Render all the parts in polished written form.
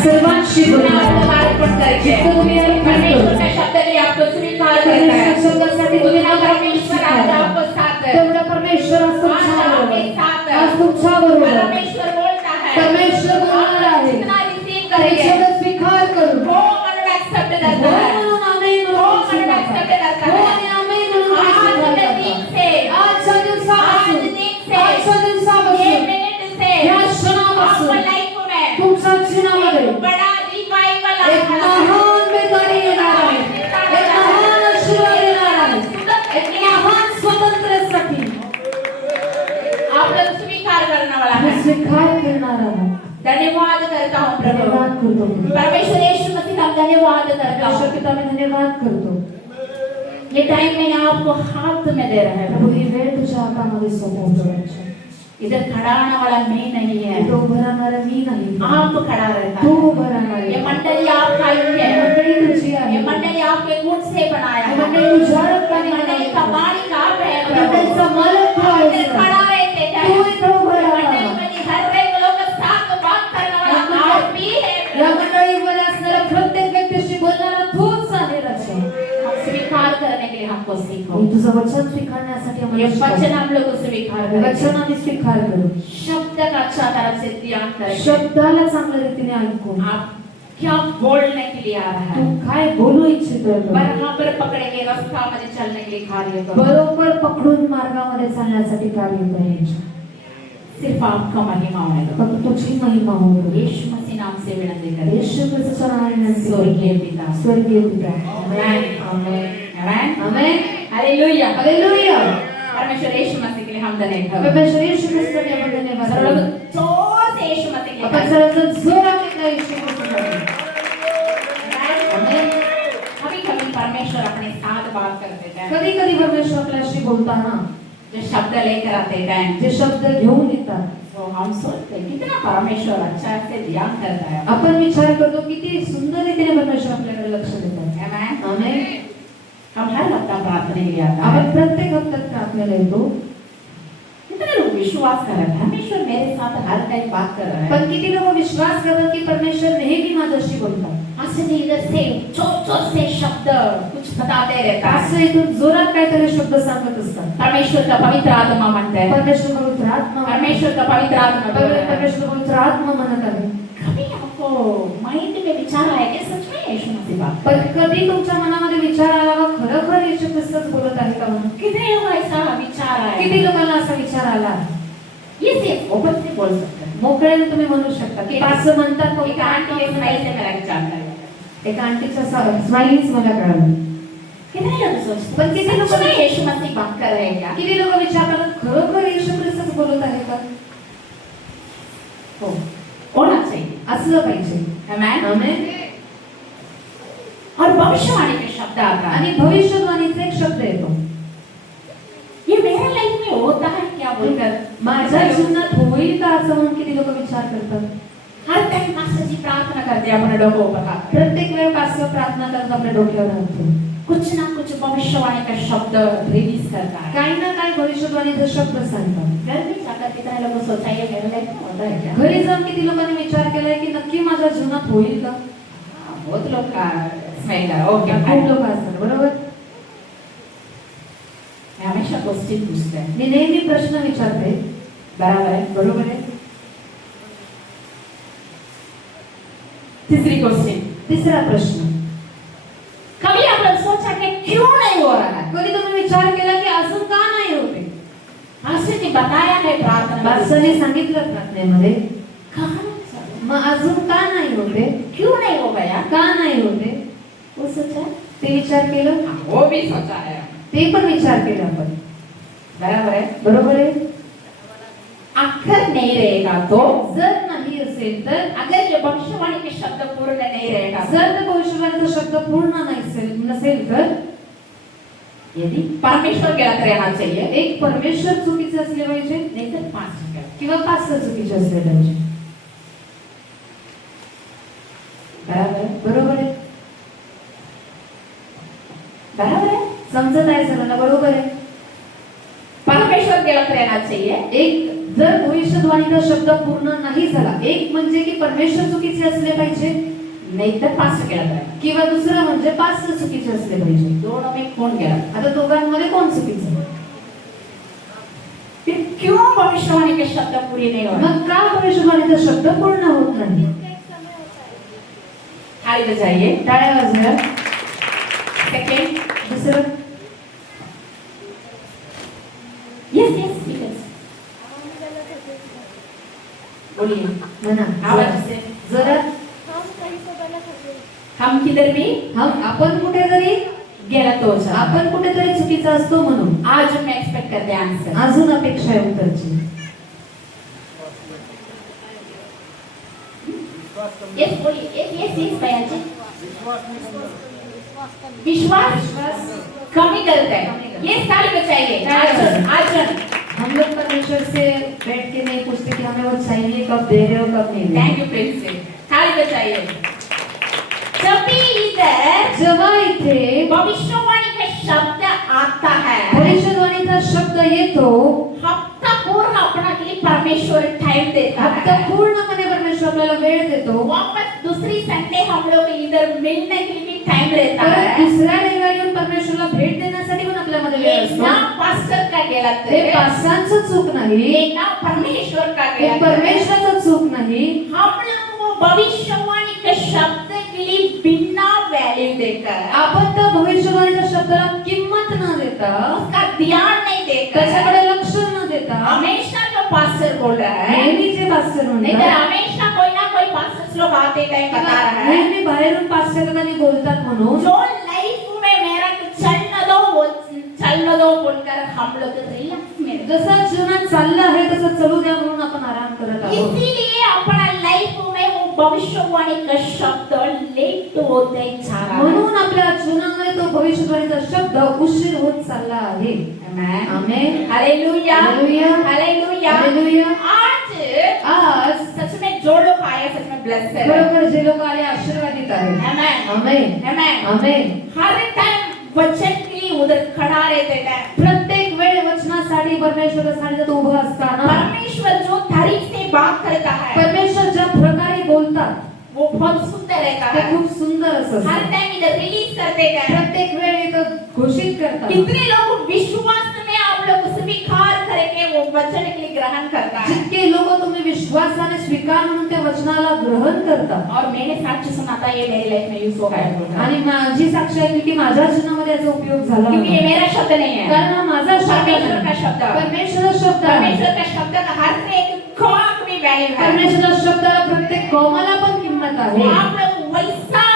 सर्वांशी बाळपण करायचे परमेश्वराच्या शब्दाने आपण स्वीकार करताय शब्दासाठी तुम्ही ना परमेश्वर आपको साथ है तेवढा परमेश्वर आज तुमच्या बरोबर परमेश्वर बोलता है परमेश्वर बोलणार आहे जितना रिसीव करेंगे शब्द स्वीकार करू हो म्हणून एक्सेप्ट करता है म्हणून आमेन हो म्हणून एक्सेप्ट करता है हो आमेन म्हणून एक्सेप्ट से आजच्या दिवसापासून ये मिनिट से या क्षणापासून आपल्या लाईफ में तुमच्या जीवनामध्ये बडा रिवाइवल एक महान बेदारी येणार आहे एक महान आशीर्वाद येणार आहे एक महान स्वातंत्र्यासाठी आपल्याला स्वीकार करण्यावाला आहे स्वीकार करणार आहे धन्यवाद करता हूं प्रभु धन्यवाद करतो परमेश्वर यीशु मसीह का धन्यवाद करता हूं पिता मैं धन्यवाद करतो ये टाइम मैं आपको हाथ में दे रहा है प्रभु ये वेळ तुझ्या हातामध्ये सोपवतो इधर खड़ा होने वाला मैं नहीं है तो भरानारा मी नहीं आप खड़ा रहता तू भरानारा ये मंडली आपका ही है मंडली तुझी है ये मंडली आपके गुण से बनाया है मंडली उजारक का मंडली का मालिक आप है मंडली का मालिक आप है खड़ा रहते हैं तू ही तो भरानारा मंडली हर एक लोग के साथ बात करने वाला आप भी है या मंडली वर असणारा प्रत्येक व्यक्तीशी बोलणारा तूच आहे रक्षा स्वीकार करने के लिए हमको सीखो तुझं वचन स्वीकारण्यासाठी आम्हाला ये वचन हम लोग स्वीकार करें वचन आम्ही स्वीकार करू शब्द का अच्छा तरफ से ध्यान करें शब्दाला चांगल्या रीतीने ऐकून आप क्या बोलने के लिए आ रहा है तू काय बोलू इच्छितोय बरोबर पकडेंगे रस्त्यामध्ये चलने के लिए कार्य करो बरोबर पकडून मार्गामध्ये चालण्यासाठी कार्य करायचे सिर्फ आपका महिमा होगा फक्त तुझी महिमा होगी यीशु मसीह नाम से विनती करें यीशु मसीह नाम से स्वर्गीय पिता आमेन आमेन आमेन आमेन हालेलुया हालेलुया परमेश्वर यीशु मसीह के लिए हम धन्यवाद परमेश्वर यीशु मसीह के लिए हम धन्यवाद सर्व जोर से यीशु मसीह के लिए अपन सर्व जोरात से यीशु मसीह आमेन कभी-कभी परमेश्वर अपने साथ बात करते हैं कधी-कधी परमेश्वर आपल्याशी बोलताना जो शब्द लेकर आते हैं जो शब्द घेऊन येतात तो हम सोचते हैं कितना परमेश्वर अच्छा से ध्यान करता है अपन विचार करतो किती सुंदर रीतीने परमेश्वर आपल्याकडे लक्ष देतात आमेन आमेन हम हर हफ्ता प्रार्थना के लिए आता है अपन प्रत्येक हफ्त्यात प्रार्थनेला येतो कितने लोग विश्वास कर रहे हैं परमेश्वर मेरे साथ हर टाइम बात कर रहा है पण किती लोक विश्वास करतात की परमेश्वर नेहमी माझ्याशी बोलतात असं नाही इधर से छोटे से शब्द कुछ बताते रहता है असं इथून जोरात काहीतरी शब्द सांगत असतात परमेश्वर का पवित्र आत्मा म्हणते हैं परमेश्वर पवित्र आत्मा परमेश्वर का पवित्र आत्मा परमेश्वर पवित्र आत्मा म्हणत आहे कभी आपको माइंड में विचार आया कि सच में यीशु मसीह बात पर कधी तुमच्या मनामध्ये विचार आला का खरोखर यीशु ख्रिस्तच बोलत आहे का म्हणून किती लोक ऐसा विचार आया किती लोकांना असा विचार आला ये सिर्फ ओपन से बोल सकते हैं मोकळेने तुम्ही म्हणू शकता की पाच म्हणतात तो एक आंटी के स्माइल से मेरा विचार है एक आंटीचा स्माइलिंग मला कळलं किती लोक सोचतात पण किती लोक यीशु मसीह बात कर रहे हैं क्या किती लोक विचार करतात खरोखर यीशु ख्रिस्तच बोलत आहे का हो होना चाहिए असलं पाहिजे आमेन आमेन और भविष्यवाणी के शब्द आता है आणि भविष्यवाणीचे एक शब्द येतो ये मेरे लाइफ में होता है क्या बोलकर माझ्या जीवनात होईल का असं म्हणून किती लोक विचार करतात हर टाइम पास्टरची प्रार्थना करते आपण डोक्यावर हात प्रत्येक वेळ पास्टर प्रार्थना करत आपल्या डोक्यावर हात कुछ ना कुछ भविष्यवाणी का शब्द रिलीज करता है काही ना काही भविष्यवाणीचे शब्द सांगतात घर में जाकर कितने लोग सोचा ये मेरे लाइफ में होता है क्या घरी जाऊन किती लोकांनी विचार केलाय की नक्की माझ्या जीवनात होईल का बहुत लोग का स्माइल है ओके खूप लोक असतात बरोबर मैं हमेशा क्वेश्चन पूछते हैं मैं नेहमी प्रश्न विचारते बराबर है बरोबर है तीसरा प्रश्न कभी आपने सोचा कि क्यों नहीं हो रहा है कभी तुमने विचार केला की अजून का नाही होते असं बताया है प्रार्थना बादशाहने सांगितलं प्रार्थनेमध्ये का मग अजून का नाही होते क्यों नहीं हो गया का नाही होते वो सोचा ते विचार केलं वो भी सोचा है ते पण विचार केला आपण बरोबर आहे अगर नहीं रहेगा तो जर नहीं असेल तर अगर ये भविष्यवाणी के शब्द पूर्ण नहीं रहेगा जर भविष्यवाणीचा शब्द पूर्ण नसेल तर यदि परमेश्वर गलत रहना चाहिए एक परमेश्वर चुकीचे असले पाहिजे नाही तर पाच किंवा पाच चुकीचे असले पाहिजे बरोबर आहे बराबर है, समजत आहे सरांना, बरोबर आहे. परमेश्वर के लग रहना चाहिए. एक जर भविष्यवाणीचा शब्द पूर्ण नाही झाला, एक म्हणजे की परमेश्वर चुकीचे असले पाहिजे, नहीं तो पास्टर के लग रहा है. किंवा दुसरं म्हणजे पास्टर चुकीचे असले पाहिजे. दोनों में कौन गेला? आता दोघांमध्ये कोण चुकीचं आहे? फिर क्यों भविष्यवाणी के शब्द पूरे नहीं हो रहे? मग का भविष्यवाणीचा शब्द पूर्ण होत नाही? थाली बजाइए. टाळ्या वाजवा. सेकंड. दुसरं, यस यस यस. बोलिए. म्हणा आवाज से. जरा. हम किधर भी आपण कुठेतरी गेला तो अच्छा. आपण कुठेतरी चुकीचा असतो म्हणून आज मैं एक्सपेक्ट करते हैं आंसर. अजून अपेक्षा आहे उत्तरची. यस बोलिए. यस यस यस भैया जी. विश्वास कमी करता है. ये ताली बजाइए. अर्जुन. हम लोग परमेश्वर से बैठ के नहीं पूछते कि हमें वो चाहिए, कब दे रहे हो, कब नहीं दे रहे. थैंक यू प्रिंस से. ताली बजाइए. जब भी इधर जेव्हा इथे भविष्यवाणी का शब्द आता है, भविष्यवाणीचा शब्द येतो, हफ्ता पूर्ण अपना के लिए परमेश्वर टाइम देता हप्ता है. पूर्णपणे परमेश्वर आपल्याला वेळ देतो. वापस दूसरी संडे हम लोग इधर मिलने के लिए भी टाइम रहता परत है. दुसऱ्या रविवारी येऊन परमेश्वरला भेट देण्यासाठी पण आपल्यामध्ये वेळ ये असतो. ना पास्टर का गलत हे है, पासांचं चूक नाही, ये ना परमेश्वर का हे गलत है. परमेश्वराचं चूक नाही. हम लोग वो भविष्यवाणी के शब्द के लिए बिना वैल्यू देकर, आपण त्या भविष्यवाणीच्या शब्दाला किंमत न देता, उसका ध्यान नहीं देकर, त्याच्याकडे लक्ष न देता, हमेशा जो पास्टर बोल रहा है, नेहमीचे पास्टर नहीं तो म्हणतात, हमेशा कोई ना कोई पास्टर लोग आते टाइम बता रहा है, नेहमी बाहेरून पास्टर लोकांनी बोलतात म्हणून जो लाइफ में मेरा चलना दो वो चलना दो बोलकर हम लोग रिलैक्स में. जसं जीवनात चाललं आहे तसं चलू द्या म्हणून आपण आराम करत आहोत. इसीलिए अपना लाइफ में वो भविष्यवाणी का शब्द लेट होते जा रहा है. म्हणून आपल्या जीवनामध्ये तो भविष्यवाणीचा शब्द उशीर होत चालला आहे. आमेन. Amen. Hallelujah. Hallelujah. Hallelujah. Hallelujah. आज सच में जो लोग आए सच में ब्लेस्ड है. बरोबर, जे लोक आले आशीर्वादित आहेत. आमेन. आमेन. आमेन. आमेन. हर टाइम वचन के लिए उधर खड़ा रहते हैं. प्रत्येक वेळ वचनासाठी परमेश्वरासाठी उभं असताना परमेश्वर जो तारीफ से बात करता है परमेश्वर ज्या प्रकारे बोलतात वो बहुत सुंदर रहता ते है. खूप सुंदर असं हर असतं. टाइम इधर रिलीज करते हैं. प्रत्येक वेळ इथं घोषित करतात. कितने लोग विश्वास में आप लोग स्वीकार करके वो वचन के लिए ग्रहण करता है. जितके लोक तुम्ही विश्वासाने स्वीकार म्हणून त्या वचनाला ग्रहण करता. और मैंने साक्ष्य सुनाता ये मेरी लाइफ में यूज हो गया है. आणि माझी साक्ष आहे की माझ्या जीवनामध्ये याचा उपयोग झाला क्योंकि ये होता. मेरा शब्द नहीं है, कारण हा माझा शब्द परमेश्वर नाही. का शब्द. परमेश्वरा शब्द आहे. परमेश्वर का शब्द का हर एक कॉक भी वैल्यू है. परमेश्वरा शब्दाला प्रत्येक कौमाला पण किंमत आहे. आप लोग वैसा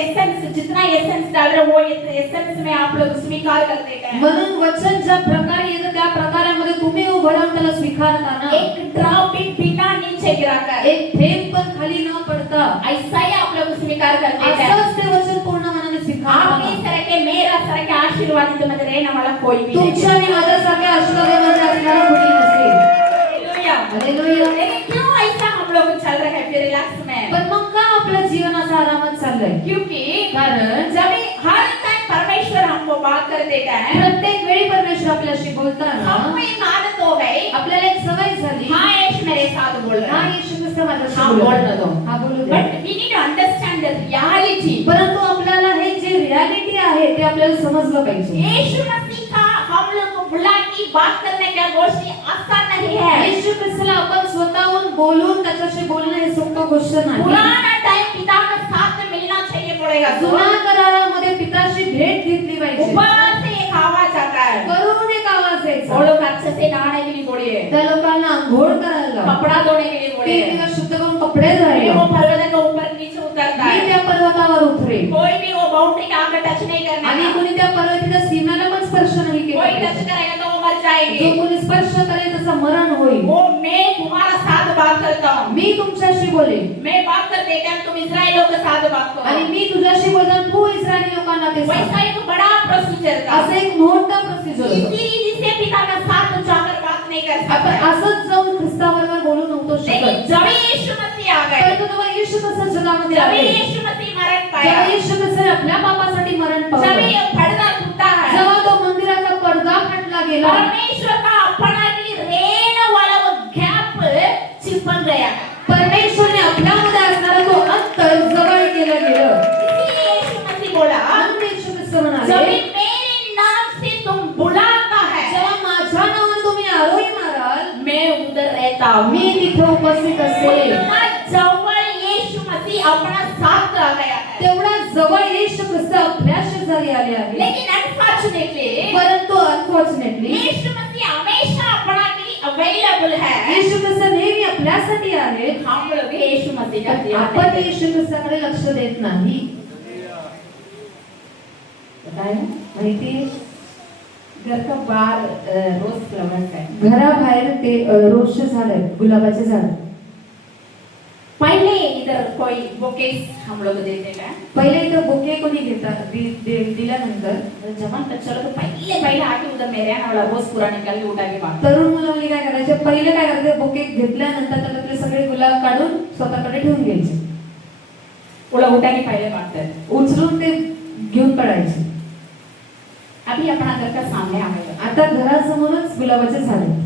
एसेंस जितना एसेंस डाल रहे हो वो एसेंस में आप लोग स्वीकार कर देते हैं. म्हणून वचन ज्या प्रकारे येतं त्या प्रकारामध्ये तुम्ही उभं राहून त्याला स्वीकारताना एक ड्रॉप भी बिना नीचे गिराकर एक थेंब पण खाली न पडता ऐसा ही आप लोग स्वीकार करते हैं. असंच ते वचन पूर्ण मनाने आप स्वीकारताना इस तरह के मेरा तरह के आशीर्वादित मध्ये रहने वाला कोई भी नहीं. तुमच्या आणि माझ्यासारख्या आशीर्वादामध्ये असणारा कोणी नसेल. हालेलुया. हालेलुया. लेकिन क्यों ऐसा हम लोग चल रहे हैं फिर रिलैक्स में? पण मग का आपल्या जीवनाचा आरामात चाललंय? क्योंकि कारण जब हर टाइम परमेश्वर हमको बात कर देता है, प्रत्येक वेळी परमेश्वर आपल्याशी बोलताना हमको एक आदत हो गई. आपल्याला एक सवय झाली. हाँ यीशु मेरे साथ बोल रहा हा है. येशू ख्रिस्त माझ्याशी हाँ बोलत बोलने आहे. दो. हा बोलू दे. But we need to understand the reality. परंतु आपल्याला हे जे रियालिटी आहे ते आपल्याला समजलं पाहिजे. यीशु मसीह का हम लोग को बुला के बात करने का गोष्ट आसान नहीं है. येशू ख्रिस्ताला आपण स्वतःहून बोलून त्याच्याशी बोलणं हे सोपं गोष्ट नाही. पुराना टाइम पिता के साथ मिलना चाहिए पड़ेगा. जुन्या करारामध्ये पिताची भेट घेतली पाहिजे. ऊपर से एक आवाज आता है. वरून एक आवाज वो यायचा. लोग अच्छे से नहाने के लिए बोलिए, त्या लोकांना आंघोळ करायला लाव. कपड़ा धोने के लिए ते बोलिए. तिला शुद्ध करून कपडे फिर धुवायला. वो पर्वत के ऊपर नीचे उतरता मी है. त्या पर्वतावर उतरे कोई भी वो बाउंड्री के आगे टच नहीं करने आणि का. कोणी त्या पर्वताच्या सीमेला पण स्पर्श नाही केला कोई टच पाहिजे. करेगा तो वो मर जो जाएगी. कोणी स्पर्श करेल त्याचं मरण होईल. वो मैं तुम्हारा साथ बात करता हूँ. मी तुमच्याशी बोलेन मैं बात करते हैं तुम इस्राएलियों के साथ बात करो. आणि मी तुझ्याशी बोलताना तू इस्रायली लोकांना ते सांग. वैसा एक बड़ा प्रोसीजर था. असं एक मोठा प्रोसिजर होतं. इसीलिए जिसे पिता का साथ जाकर बात नहीं कर आपण सकता. असंच जाऊन ख्रिस्ताबरोबर बोलू नव्हतो लेकिन शकत. जब यीशु मसीह आ गए, परंतु जेव्हा येशू ख्रिस्त जगामध्ये जब आले, यीशु मसीह मरण जेव्हा पाया, येशू ख्रिस्त आपल्या पापासाठी मरण जब पावलं, ये पर्दा टूटा है, जेव्हा तो मंदिराचा पडदा फाटला गेला, परमेश्वर का अपना की रहने वाला वो गैप चिपक गया है. परमेश्वरने आपल्यामध्ये असणारा तो अंतर जवळ केला गेलं. इसलिए यीशु मसीह बोला, म्हणून येशू ख्रिस्त जब म्हणाले, मेरे नाम से तुम बुलाता है, जेव्हा माझ्या नावाने तुम्ही आरोही माराल, मैं उधर रहता हूँ. मी तिथे उपस्थित असेल. उतना जवळ यीशु मसीह अपना साथ आ गया है. तेवढा जवळ येशू ख्रिस्त आपल्या शेजारी आले आहे. लेकिन अनफॉर्चुनेटली परंतु अनफॉर्च्युनेटली यीशु मसीह हमेशा अपना के लिए अवेलेबल है. येशू ख्रिस्त नेहमी आपल्यासाठी आहेत. हम लोग यीशु मसीह का ध्यान आपण नहीं देते. येशू ख्रिस्ताकडे लक्ष देत नाही. बताया ना? माहिती घर का बाहर रोज फ्लावर्स है. घराबाहेर ते रोजचे झाड आहे, गुलाबाचे झाड. पहले इधर कोई बुकेस हम लोग देते हैं. पहिले इथं बुके कोणी घेतात दिल्यानंतर जवान बच्चा लोग पहले पहले आके उधर मेरे यहाँ वाला रोज पूरा निकाल के उठा के बांध. तरुण मुलांनी काय करायचे, पहिले काय करायचे, बुके घेतल्यानंतर त्यातले सगळे गुलाब काढून स्वतःकडे ठेवून घ्यायचे. वो लोग उठा के पहले बांधते हैं. उचलून ते घेऊन पडायचे. अभी अपना घर का सामने आ गया. आता घरासमोरच गुलाबाचे झाड आहेत.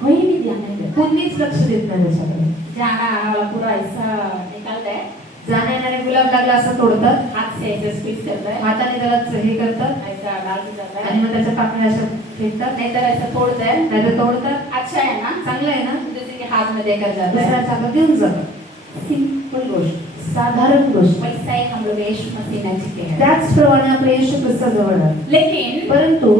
कोई भी ध्यान नहीं देता. कोणीच लक्ष देत नाही त्याच्याकडे. जाना आना वाला पूरा ऐसा निकालता है. जाण्या येणारे गुलाब लागला असं तोडतात, हाथ से ऐसे स्क्वीज करता है. हाताने त्याला हे करतात ऐसा डाल के जाता आणि है. मग त्याच्या पाकळ्या अशा फेकतात, नहीं तो ऐसा तोड़ता है. नाहीतर तोडतात. अच्छा है ना. चांगलं आहे ना. दूसरे के हाथ में देकर जाता है. दुसऱ्याच्या हातात देऊन जातात. सिंपल गोष्ट. साधारण गोष्ट. वैसा ही हम लोग यीशु मसीह ने सीखे हैं. त्याचप्रमाणे आपल्या येशू ख्रिस्ताजवळ आहे. लेकिन परंतु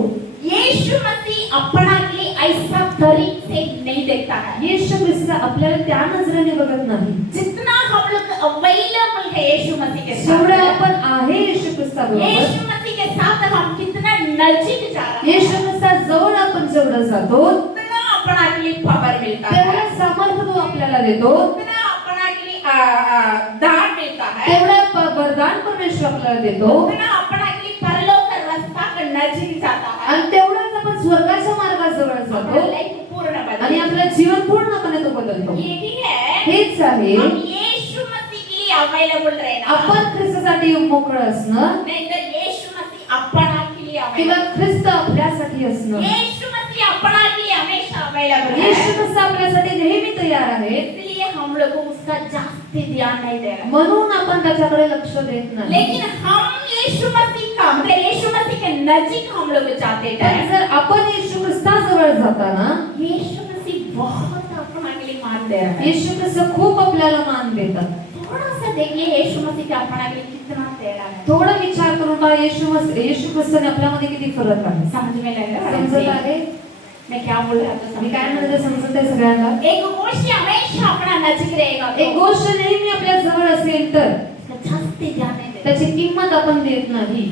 यीशु मसीह अपना के लिए ऐसा तरीके से नहीं देखता है. येशू ख्रिस्त आपल्याला त्या नजरेने बघत नाही. जितना हम लोग अवेलेबल है यीशु मसीह के जेवढं साथ, आपण आहे येशू ख्रिस्ताबरोबर, यीशु मसीह के साथ हम कितना नजदीक जा रहे हैं, येशू ख्रिस्ताजवळ आपण जेवढं जातो, उतना अपना के लिए पावर मिलता है. तेवढं सामर्थ्य तो आपल्याला देतो, उतना अपना के लिए दान मिलता है. तेवढं वरदान परमेश्वर आपल्याला देतो, उतना अपना के लिए परलोक का रास्ता का नजदीक जाता है. आणि तेवढंच आपण स्वर्गाच्या मार्गाजवळ हमारा जातो लाइफ पूर्ण आणि बदल. आपलं जीवन पूर्णपणे तो बदलतो. यही है हेच आहे हम यीशु मसीह के लिए अवेलेबल रहना. आपण ख्रिस्तासाठी मोकळं असणं नहीं तो यीशु मसीह अपना के लिए किंवा अवेलेबल. ख्रिस्त आपल्यासाठी असणं. यीशु मसीह अपना के लिए हमेशा अवेलेबल येशू है. ख्रिस्त आपल्यासाठी नेहमी तयार आहे. इसलिए हम लोग को उसका जास्ती ध्यान नहीं दे रहे. म्हणून आपण त्याच्याकडे लक्ष देत नाही. लेकिन हम यीशु मसीह का मतलब यीशु मसीह के नजदीक हम लोग जाते पण हैं. जर आपण येशू ख्रिस्ताजवळ जाताना यीशु मसीह बहुत अपना के लिए मान दे रहा है. येशू ख्रिस्त खूप आपल्याला मान देतात. थोड़ा सा देखिए यीशु मसीह का अपना के लिए कितना तेड़ा है. थोडा विचार करून पहा, येशू ख्रिस्त आपल्यामध्ये किती फरक आहे. समझ में लग रहा समजत है आहे मैं क्या बोल रहा था. मी काय म्हणते समजत आहे सगळ्यांना. एक गोष्ट हमेशा अपना नजदीक रहेगा. एक गोष्ट नेहमी आपल्या जवळ असेल तर उसका जास्ती ध्यान नहीं देते. त्याची किंमत आपण देत नाही.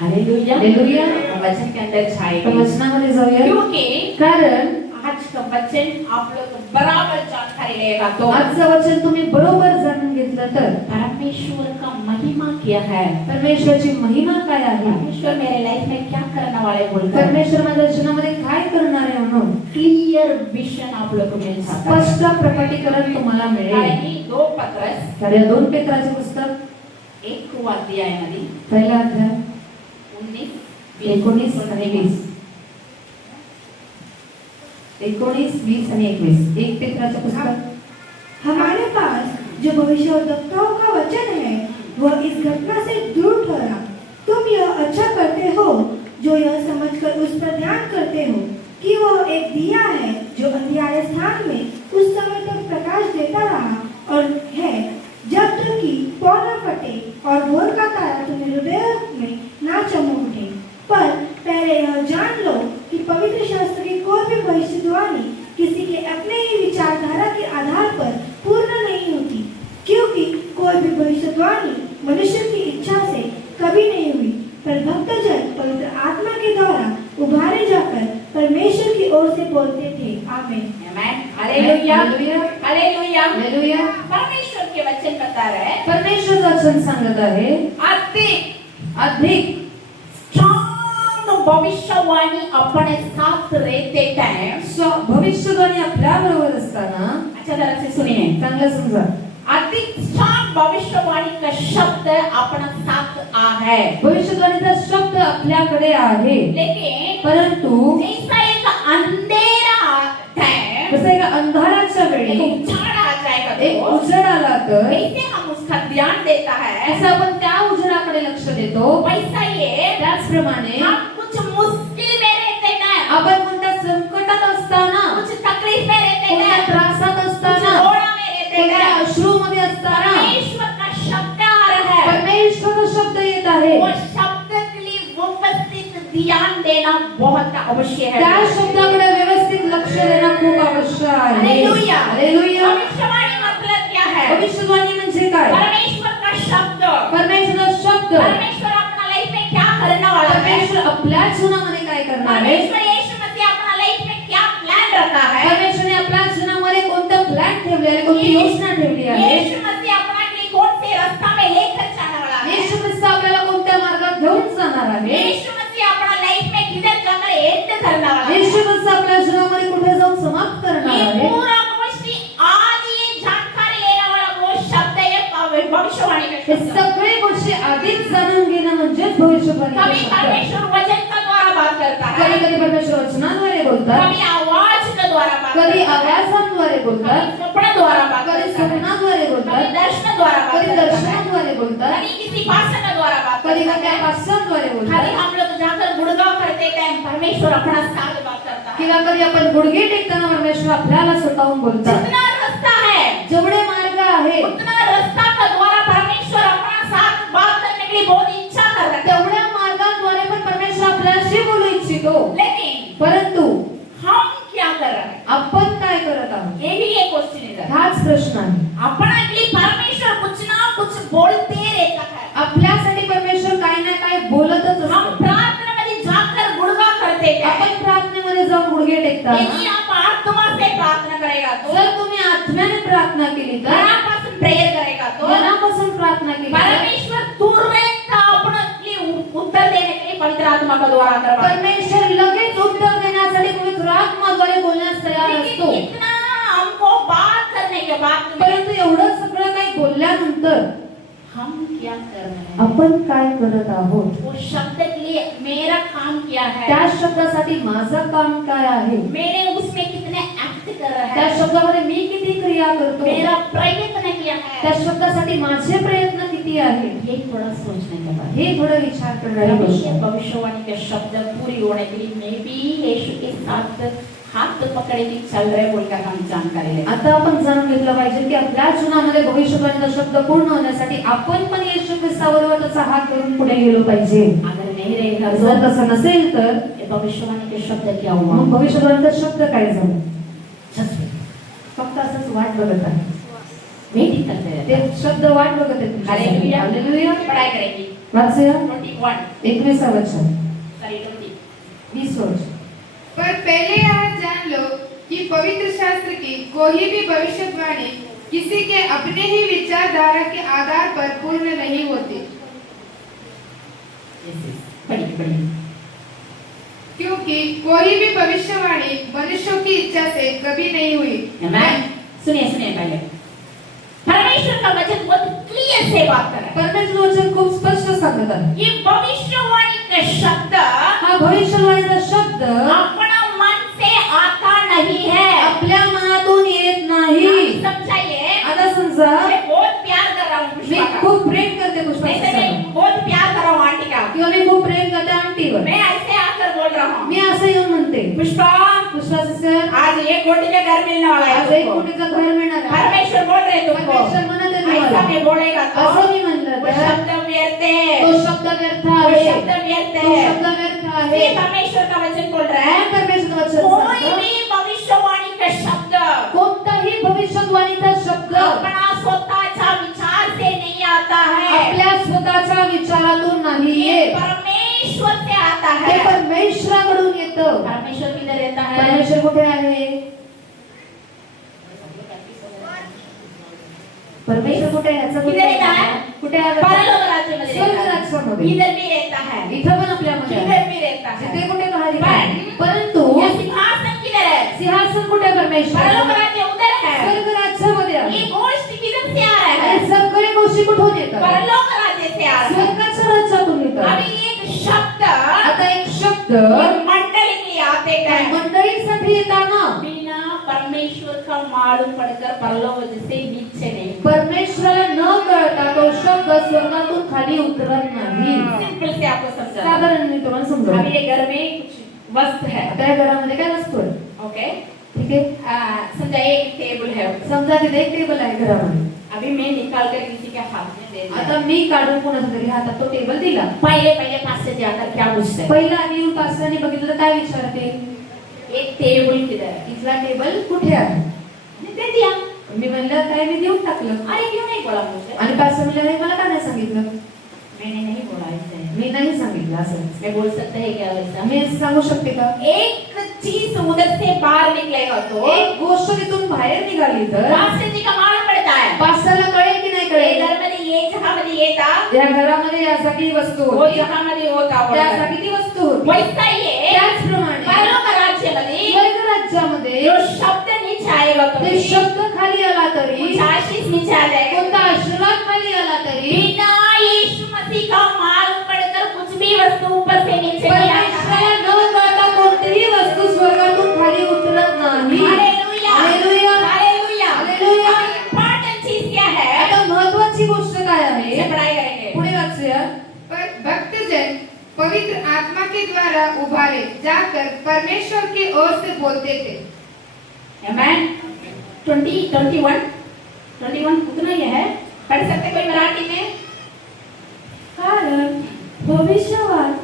हालेलुया. हालेलुया. वचन के अंदर तर छाएगी. वचनामध्ये जाऊया. क्योंकि कारण आज का वचन आप लोग बराबर जानकारी रहेगा. तो आजचं वचन तुम्ही बरोबर जाणून घेतलं तर परमेश्वर का महिमा क्या है, परमेश्वराची महिमा काय आहे, परमेश्वर मेरे लाइफ में क्या करने वाले बोलकर परमेश्वर माझ्या जीवनामध्ये काय करणार आहे म्हणून क्लियर विजन आप लोग को मिल जाता है. स्पष्ट प्रकटीकरण तुम्हाला मिळेल. कारण 2 पत्रस तर या 2 पेत्राचे पुस्तक 1 अध्यायामध्ये पहिला अध्याय 19 आणि 20 19, 20 आणि 21 एक पेत्राचे पुस्तक. हमारे पास जो भविष्यवक्ताओं का वचन है वह इस घटना से दूर ठहरा. तुम यह अच्छा करते हो जो यह समझकर उस पर ध्यान करते हो कि वह एक दिया है जो अंधियारे स्थान में उस समय तक प्रकाश देता रहा और है जब तक कि पौ न फटे और भोर का तारा तुम्हारे हृदय में ना चमक उठे. पर पहले यह जान लो कि पवित्र शास्त्र की कोई भी भविष्यवाणी किसी के अपने ही विचारधारा के आधार पर पूर्ण नहीं होती, क्योंकि कोई भी भविष्यवाणी मनुष्य की इच्छा से कभी नहीं हुई, पर भक्तजन पवित्र आत्मा के द्वारा उभारे जाकर परमेश्वर की ओर से बोलते थे. आमीन. आमेन. हालेलुया. हालेलुया. हालेलुया. हालेलुया. परमेश्वर के वचन बता रहे हैं परमेश्वर वचन सांगत आहे अधिक अधिक स्ट्रॉन्ग भविष्यवाणी अपने साथ रहते टाइम, भविष्यवाणी आपल्या बरोबर असताना, अच्छा तरह से सुनिए, चांगलं समजा, अधिष्ठान भविष्यवाणी का शब्द अपने साथ आ है, भविष्यवाणीचा शब्द आपल्याकडे आहे, लेकिन परंतु जैसा एक अंधेरा टाइम, जसं एका अंधाराच्या वेळी एक उजाड़ आ जाएगा एक तो उजेड आला तर कैसे हम उसका ध्यान देता है, जसं आपण त्या उजेडाकडे लक्ष देतो, वैसा ये त्याचप्रमाणे हम कुछ मुश्किल में रहते हैं, आपण कोणत्या संकटात असताना, कुछ तकलीफ में रहते कोणत्या हैं, त्रासात कुछ असताना, रोड़ा में रहते कोणत्या हैं, अश्रूमध्ये असताना परमेश्वर का शब्द आ रहा है, परमेश्वराचा शब्द येत आहे, वो शब्द के लिए व्यवस्थित ध्यान देना बहुत आवश्यक है। त्या शब्दाकडे व्यवस्थित लक्ष देणं खूप आवश्यक आहे. हालेलुया। हालेलुया. भविष्यवाणी मतलब क्या है? भविष्यवाणी म्हणजे काय? परमेश्वर का शब्द, परमेश्वराचा शब्द, परमेश्वर अपना लाइफ में क्या करने वाला है, परमेश्वर आपल्या जीवनामध्ये काय करणार आहे, परमेश्वर यीशु मसीह अपना लाइफ में क्या प्लान रखा है, परमेश्वरने आपल्या जीवनामध्ये कोणतं प्लॅन ठेवले आहे, कोणती योजना ठेवली आहे, यीशु मसीह अपना के लिए कौन से रास्ता में लेकर जाने वाला है, येशू ख्रिस्त आपल्याला कोणत्या मार्गात घेऊन जाणार आहे, यीशु मसीह अपना लाइफ में किधर जाकर एंड करने वाला है, येशू ख्रिस्त आपल्या जीवनामध्ये कुठे जाऊन समाप्त करणार ये आहे, पूरा गोष्टी आज ये जानकारी लेने वाला वो शब्द है भविष्यवाणी का हे शब्द। सगळे गोष्टी आधीच जाणून घेणं म्हणजेच भविष्यवाणी. कभी परमेश्वर वचन का द्वारा बात करता है, कधी कधी परमेश्वर वचनाद्वारे बोलतात, कभी आवाज के द्वारा बात कधी करता है, आवाजांद्वारे बोलतात, कभी स्वप्न द्वारा बात कधी करता है, स्वप्नाद्वारे कभी बोलतात, दर्शन द्वारा बात कधी करता है, दर्शनाद्वारे बोलतात, कभी किसी भाषण द्वारा बात कधी करता कधी है, भाषणाद्वारे कभी बोलतात, हम लोग जाकर गुड़गांव करते टाइम परमेश्वर अपना साथ बात करता है। किंवा कधी आपण गुडघे टेकताना परमेश्वर आपल्याला स्वतःहून बोलतात. जितना रास्ता है, जेवढे मार्ग आहे उतना रास्ता का द्वारा परमेश्वर अपना साथ बात करने के लिए बहुत इच्छा कर रहा है, तेवढ्या मार्गांद्वारे पण परमेश्वर आपल्याशी बोलू इच्छितो, लेकिन परंतु हम क्या कर रहे हैं, आपण काय करत आहोत, ये भी एक क्वेश्चन है। हाच प्रश्न आहे. अपना के लिए परमेश्वर कुछ ना कुछ बोलते रहता है, आपल्यासाठी परमेश्वर काही ना काही बोलतच हम असतो. प्रार्थना में जाकर गुड़गा करते हैं, आपण प्रार्थनेमध्ये जाऊन गुडघे टेकता. यदि आप आत्मा से प्रार्थना करेगा तो, जर तुम्ही आत्म्याने प्रार्थना केली तर, मनापासून प्रेयर करेगा तो, मनापासून प्रार्थना केली तर, परमेश्वर तुरंत अपने लिए उत्तर देने के लिए पवित्र आत्मा का द्वारा करवा। परमेश्वर लगेच उत्तर देण्यासाठी पवित्र आत्म्याद्वारे बोलण्यास तयार असतो. लेकिन इतना हमको बात करने के बाद में परंतु एवढं सगळं काही बोलल्यानंतर हम क्या कर रहे हैं, आपण काय करत आहोत, वो शब्द के लिए मेरा काम क्या है, त्या शब्दासाठी माझं काम काय आहे, मैंने उसमें कितने एक्ट कर रहा त्या है, शब्दामध्ये मी किती क्रिया करतो, मेरा प्रयत्न किया त्या है, शब्दासाठी माझे प्रयत्न किती आहे, ये थोड़ा सोचने के बाद हे थोडं विचार करणारी गोष्ट आहे. भविष्यवाणी के शब्द पूरी होने के लिए मैं भी यीशु के साथ हाथ पकड़े के चल रहे बोलकर हम जानकारी ले। आता आपण जाणून घेतलं पाहिजे की आपल्या जीवनामध्ये भविष्यवाणीचा शब्द पूर्ण होण्यासाठी आपण पण येशू ख्रिस्ताबरोबर त्याचा हात धरून पुढे गेलो पाहिजे. अगर नहीं रहेगा जर तसं नसेल तर ये भविष्यवाणी के शब्द क्या मग हुआ, भविष्यवाणीचा शब्द काय झाला, Just फक्त असंच वाट बघत आहे, वेटिंग करते रहते ते हैं। शब्द वाट बघत आहे तुमच्यासाठी. हालेलुया। हालेलुया. पढ़ाई करेंगे वाचूया 21 21 वचन सॉरी 20 20 वचन. पर पहले यह जान लो कि पवित्र शास्त्र की कोई भी भविष्यवाणी किसी के अपने ही विचारधारा के आधार पर पूर्ण नहीं होती, पढ़िए क्योंकि कोई भी भविष्यवाणी मनुष्यों की इच्छा से कभी नहीं हुई। आमेन। सुनिए पहले परमेश्वर का वचन बहुत क्लियर से बात कर रहा है, परमेश्वर वचन खूप स्पष्ट सांगत आहे. ये भविष्यवाणी का शब्द हा भविष्यवाणीचा शब्द अपना मन से आता नहीं है। आपल्या मनातून येत नाही. समझाइए, आता समजा मैं बहुत प्यार कर रहा हूँ मी पुष्पा का, खूप प्रेम करते वैसे पुष्पाचा मैं बहुत प्यार कर रहा हूँ आंटी का, किंवा मी खूप प्रेम करते आंटीवर. मैं ऐसे आकर बोल रहा हूँ मी असं येऊन म्हणते पुष्पा पुष्पा सिस्टर आज एक कोटी का घर मिलने वाला आज है एक तुमको। कोटीचं घर मिळणार आहे. परमेश्वर बोल रहे तुमको, परमेश्वर म्हणत आहे ऐसा तुम्हाला. मैं बोलेगा तो असं मी म्हणलं वो तर शब्द व्यर्थ है, तो शब्द व्यर्थ वो आहे. शब्द व्यर्थ तो है। शब्द व्यर्थ आहे. ये परमेश्वर का वचन बोल रहा है, काय परमेश्वर वचन कोई सांगतं? भी भविष्यवाणी का शब्द कोणताही भविष्यवाणीचा शब्द अपना स्वतःचा विचार से नहीं आता है, आपल्या स्वतःच्या विचारातून नाही ये येत. परमेश्वर से आता ते है। परमेश्वराकडून येतं. परमेश्वर किधर रहता है? परमेश्वर कुठे आहे? परमेश्वर कुठे आहे? याचं किती येत आहे? कुठे आहे? परलोक राज्यामध्ये स्वर्ग रहता है। राज्यामध्ये. आपल्यामध्ये, इधर भी रहता है, इथं पण आपल्यामध्ये आहे. इधर भी रहता जिथे है. कुठे बाहेर आहे. परंतु ये सिंहासन किधर है? सिंहासन कुठे परमेश्वर, परलोक राज्य उधर है. स्वर्ग राज्यामध्ये आहे. ये गोष्ट किधर से आ रहा है? आणि सगळे गोष्टी कुठून येतात, परलोक राज्य से आ रहा है. स्वर्गाच्या राज्यातून येतात. अभी एक शब्द आता एक शब्द ये मंडली के लिए आते त्या हैं. मंडळीसाठी येताना बिना परमेश्वर का मालूम पड़कर परलोक से नीचे नहीं. परमेश्वराला न कळता तो शब्द स्वर्गातून खाली उतरत नाही. सिंपल से आपको समझा. साधारण मी तुम्हाला समजावतो. अभी ये घर में कुछ वस्तु है. आता या घरामध्ये काय वस्तू आहे, ओके. ठीक आहे. समझा एक टेबल है. समजा तिथे एक टेबल आहे घरामध्ये. अभी मैं निकाल कर किसी के हाथ में दे दिया. आता मी काढून कोणाच्या तरी हातात तो टेबल दिला. पहले पास से जाकर क्या पूछते हैं? पहिला आधी येऊन पास्टरने बघितलं तर काय विचारते, एक टेबल किधर है? इथला टेबल कुठे आहे. मैंने दे दिया. मी म्हणलं काय, मी देऊन टाकलं. अरे क्यों नहीं बोला मुझे? आणि पास्टर म्हणले मला का नाही सांगितलं. मैंने नहीं बोला इसे. मी नाही सांगितलं असं. मैं बोल सकते हैं क्या वैसा? मी सांगू शकते का, एक चीज उधर से बाहर निकलेगा तो एक गोष्ट तिथून बाहेर निघाली तर पास्टर जी का मालूम पड़ता है. पास्टरला कळेल की नाही ये कळेल. घर मध्ये ये जहाँ मध्ये ये था, या घरामध्ये यासाठी वस्तू वो होती, जहाँ मध्ये होता वो. त्यासाठी ती वस्तू होती. वैसा ये त्याचप्रमाणे परलोक राज्य मध्ये स्वर्ग राज्यामध्ये जो शब्द नीचे आएगा तो ते शब्द खाली आला तरी, कुछ आशीष नीचे आ जाएगा. कोणता आशीर्वाद खाली आला तरी बिना यीशु मसीह का मालूम पड़कर कुछ भी वस्तु ऊपर से नीचे नहीं आता है. परमेश्वराला न कळता कोणतीही वस्तू स्वर्गातून खाली उतरत नाही. Hallelujah. Hallelujah. Hallelujah. Hallelujah. Important चीज क्या है? आता महत्वाची गोष्ट काय आहे, ये पढ़ाई करेंगे. पुढे वाचूया. पर भक्तजन पवित्र आत्मा के द्वारा उभारे जाकर परमेश्वर की ओर से बोलते थे. आमेन. 21 उतना ही है. पढ़ सकते कोई मराठी में? कारण भविष्यवाद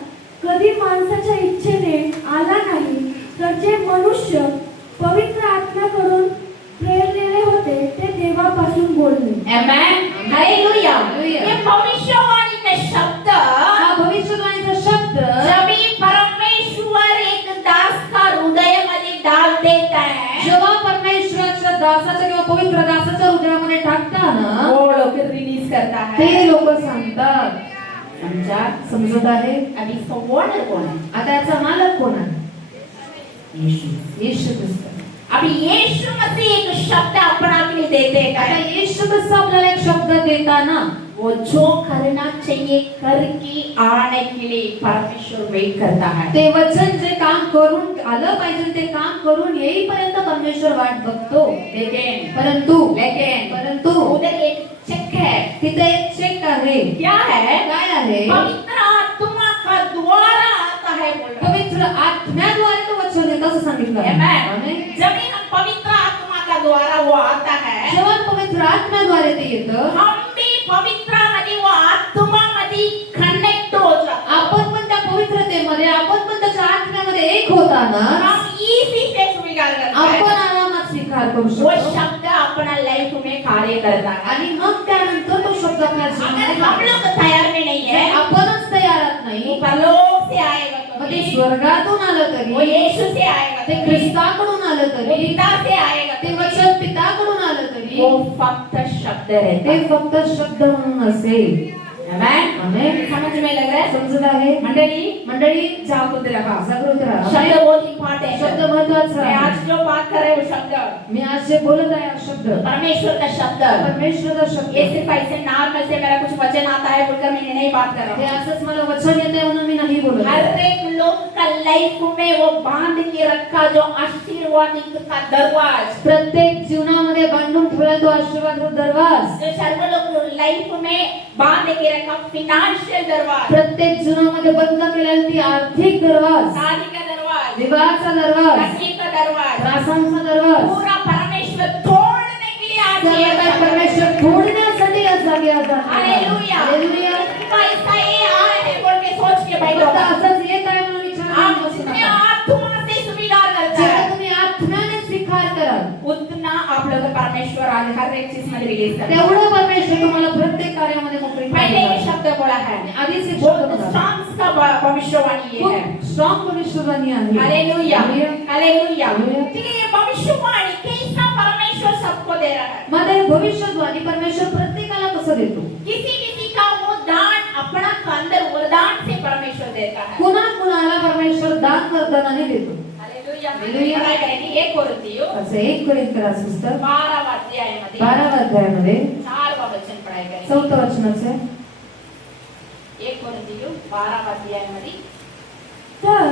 कधी माणसाच्या इच्छेने आला नाही, तर जे मनुष्य पवित्र आत्म्याकडून प्रेरलेले होते ते देवापासून बोलले. आमेन. हालेलुया. हालेलुया. ये भविष्यवाणी का शब्द हा भविष्यवाणीचा शब्द जब भी परमेश्वर एक दास का हृदय मध्ये डाल देता है, जेव्हा परमेश्वराच्या दासाच्या किंवा पवित्र दासाच्या हृदयामध्ये टाकताना वो लोग रिलीज करता ते है. लोक सांगतात. समझा? समजत आहे. अभी इसका ओनर कौन है? आता याचा मालक कोण आहे, यीशु. येशू ख्रिस्त. अभी यीशु मसीह एक शब्द अपना के लिए देते आता हैं. येशू ख्रिस्त आपल्याला एक शब्द देताना वो जो करना चाहिए करके आने के लिए परमेश्वर वेट करता है. ते वचन जे काम करून आलं पाहिजे ते काम करून येईपर्यंत परमेश्वर वाट बघतो. लेकिन परंतु उधर एक चेक है. तिथे एक चेक आहे. क्या है? काय आहे, पवित्र आत्मा का द्वारा आता है बोल रहा है. पवित्र आत्म्याद्वारे तो वचन येतं असं सांगितलं आहे. आमेन. आमेन. जब भी हम पवित्र आत्मा का द्वारा वो आता है, जेव्हा पवित्र आत्म्याद्वारे ते येतं, हम भी पवित्रामध्ये वो आत्मामध्ये कनेक्ट हो जातो. आपण पण त्या पवित्रतेमध्ये, आपण पण त्याच्या आत्म्यामध्ये एक होताना हम इसी से स्वीकार करते आपण हैं. आरामात स्वीकार करू वो शकतो. शब्द अपना लाइफ में कार्य करता है. आणि मग त्यानंतर तो शब्द आपल्या अगर जीवनामध्ये हम लोग तैयार में नहीं है, आपणच तयारात वो नाही, परलोक से आएगा तो मग ते भी, स्वर्गातून आलं वो तरी, यीशु से आएगा ते तो भी, ख्रिस्ताकडून आलं वो तरी, पिता से आएगा ते तो भी, वचन पिताकडून आलं तरी वो फक्त शब्द रहता ते है. फक्त शब्द म्हणून असेल. आमेन. आमेन. समझ में लग रहा है? समजत आहे मंडळी, जागृत रहा. जागृत राहा. शब्द बहुत इम्पोर्टेंट शब्द है. महत्वाचा मैं आहे. आज जो बात कर रहे हूँ शब्द, मी आज जे बोलत आहे हा शब्द परमेश्वर का शब्द. परमेश्वराचा शब्द. ये सिर्फ ऐसे नॉर्मल से मेरा कुछ वचन आता है बोलकर मैं नहीं बात कर हे रहा हूँ. असंच मला वचन येते म्हणून मी नाही बोलत हर आहे. एक लोग का लाइफ में वो बांध के रखा जो आशीर्वादित का दरवाज, प्रत्येक जीवनामध्ये बांधून ठेवला तो आशीर्वाद दरवाज, जो सर्व लोग लाइफ में बांध के रखा फिनेंशियल दरवाज, प्रत्येक जीवनामध्ये बंद केलेला ती आर्थिक दरवाज, शादी का दरवाज, विवाहाचा दरवाज, नसीब का दरवाज, त्रासांचा दरवाज, पूरा परमेश्वर तोड़ने के लिए आज सर्व ये काही परमेश्वर फोडण्यासाठी या जागी आज आहे. हालेलुया. हालेलुया. पैसा ये आए है बोल के सोच के बैठो. फक्त असंच येत आहे म्हणून विचार आप करून बसू जितने नका. आत्मा से स्वीकार करता जेव्हा है, तुम्ही आत्म्याने स्वीकार कराल उतना आप लोग परमेश्वर आज हर एक चीज में रिलीज करता है. तेवढं परमेश्वर तुम्हाला प्रत्येक कार्यामध्ये मोकळी पहले ये करणार. शब्द बोला है. आधीच एक बहुत शब्द बोला. स्ट्रॉन्ग का भविष्यवाणी ये है. खूप स्ट्रॉंग भविष्यवाणी आहे. हालेलुया. हालेलुया. हालेलुया. ठीक है, ये भविष्यवाणी कैसा परमेश्वर सबको दे रहा है. मग हे भविष्यवाणी परमेश्वर प्रत्येकाला कसं देतो. किसी किसी का वो दान अपना अंदर वरदान देता है। पुन्हा कुणाला परमेश्वर दान वरदानाने देतो. हालेलुया. हालेलुया. पढाई करायची. 1 कोरिन्थियो असं 1 कोरिन्थीयरास पुस्तक 12 अध्यायामध्ये 12 अध्यायामध्ये 4 वचन पढाई करायची. 4 वचनाचे 1 कोरिन्थियो 12 अध्यायामध्ये तर